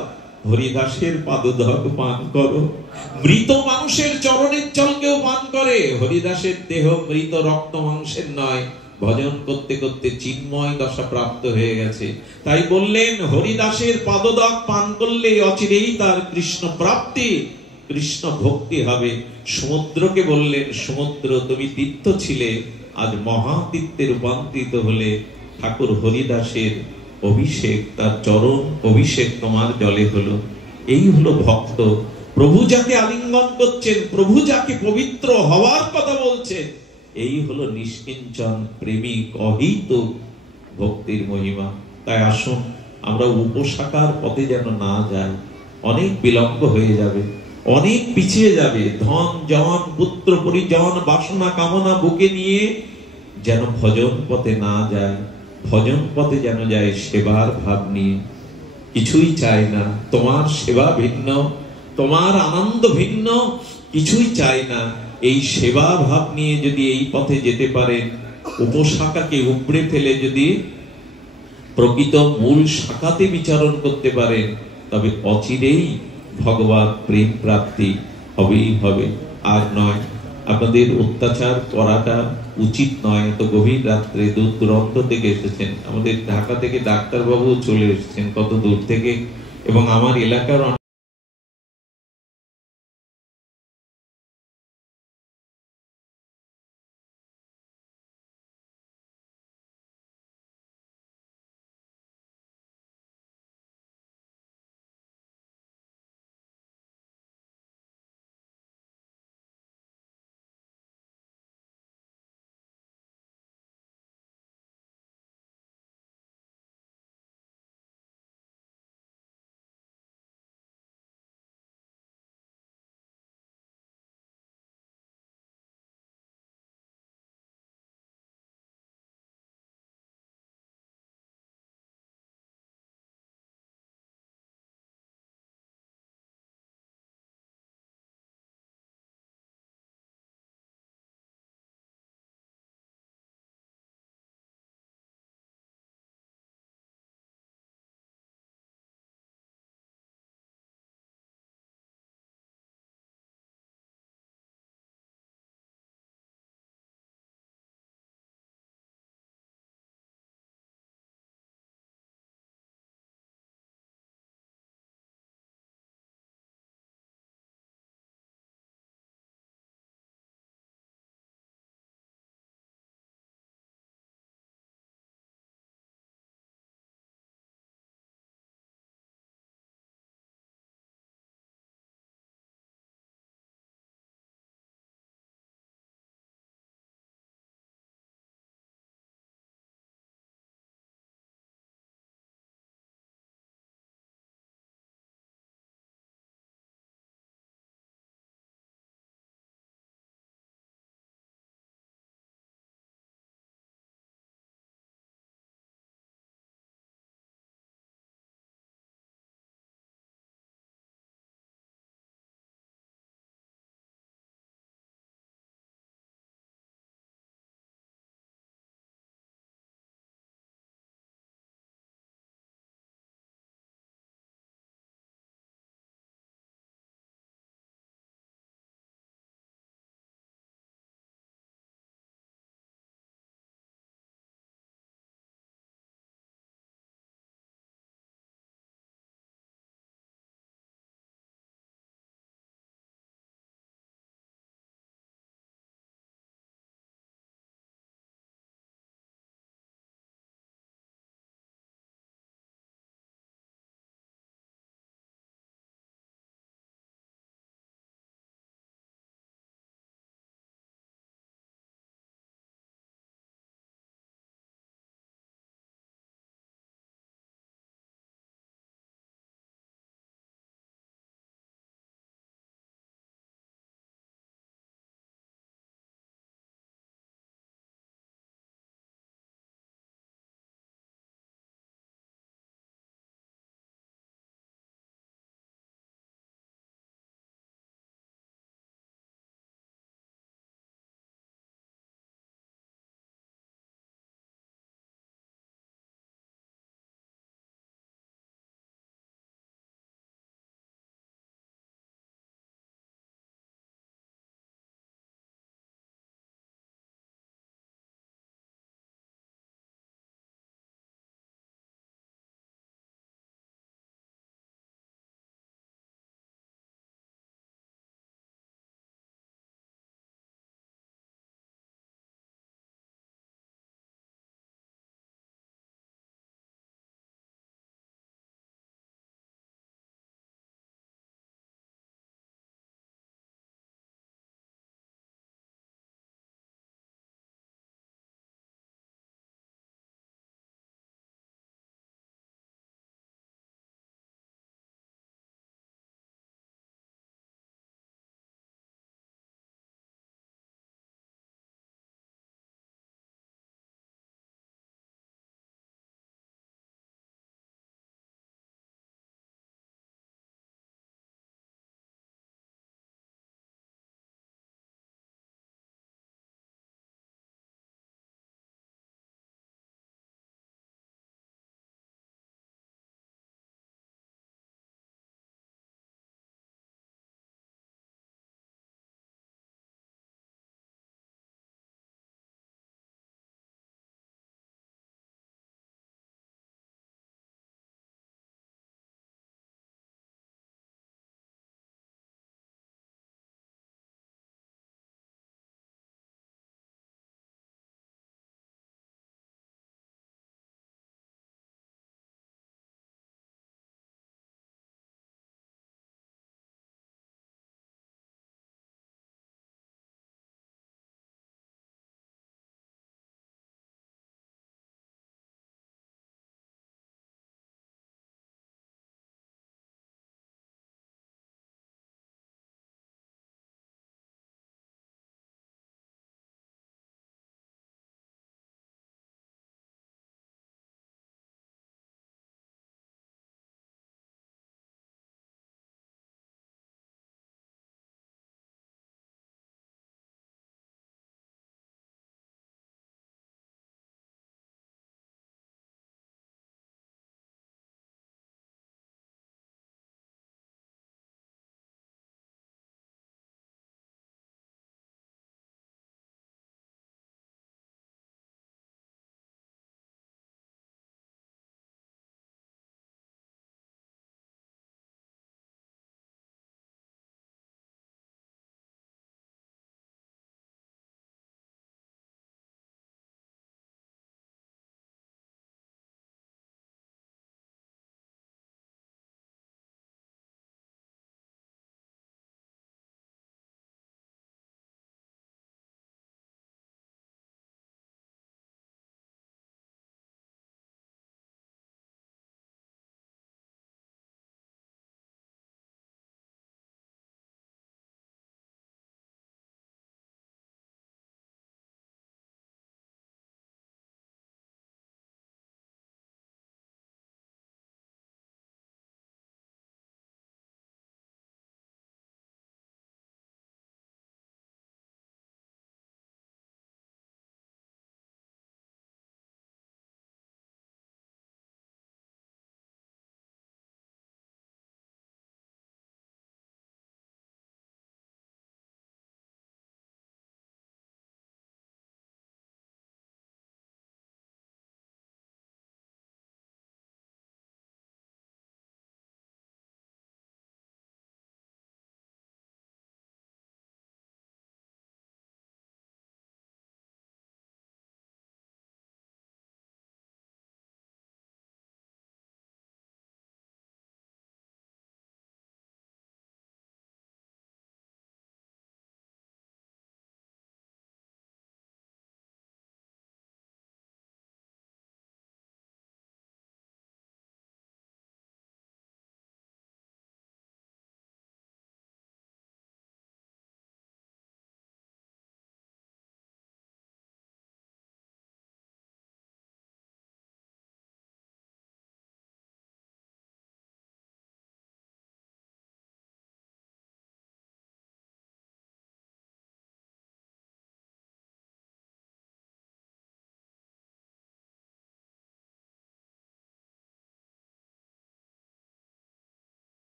হরিদাসের পাদধক পান করো। মৃত মানুষের চরণের জল কেউ পান করে, হরিদাসের দেহ মৃত রক্ত মাংসের নয়। ভজন করতে করতে চিন্ময় দশা প্রাপ্ত হয়ে গেছে। তাই বললেন, হরিদাসের পাদধক পান করলে অচিরেই তার কৃষ্ণ প্রাপ্তি, কৃষ্ণ ভক্তি হবে। সমুদ্রকে বললেন, সমুদ্র তুমি তীর্থ ছিলে, আজ মহাতীর্থে রূপান্তরিত হলে। ঠাকুর হরিদাসের অভিষেক, তার চরণ অভিষেক তোমার জলে হলো। এই হলো ভক্ত। প্রভু যাকে আলিঙ্গন করছেন, প্রভু যাকে পবিত্র হওয়ার কথা বলছেন, এই হলো নিষ্কিঞ্চন প্রেমিক অহিত ভক্তির মহিমা। তাই আসুন আমরা উপশাখার পথে যেন না যাই। অনেক বিলম্ব হয়ে যাবে, অনেক পিছিয়ে যাবে। ধন জন পুত্র পরিজন বাসনা কামনা বুকে নিয়ে যেন ভজন পথে না যায়। ভজন পথে যেন যায় সেবার ভাব নিয়ে। কিছুই চাই না, তোমার সেবা ভিন্ন, তোমার আনন্দ ভিন্ন, কিছুই চাই না। এই সেবা ভাব নিয়ে যদি এই পথে যেতে পারেন, উপশাখাকে উপড়ে ফেলে যদি প্রকৃত মূল শাখাতে বিচারণ করতে পারেন, তবে অচিরেই ভগবান প্রেম প্রাপ্তি হবেই হবে। আর নয়, আপনাদের অত্যাচার করাটা উচিত নয়। এত গভীর রাত্রে দূর দূরান্ত থেকে এসেছেন, আমাদের ঢাকা থেকে ডাক্তারবাবু চলে এসেছেন কত দূর থেকে, এবং আমার এলাকার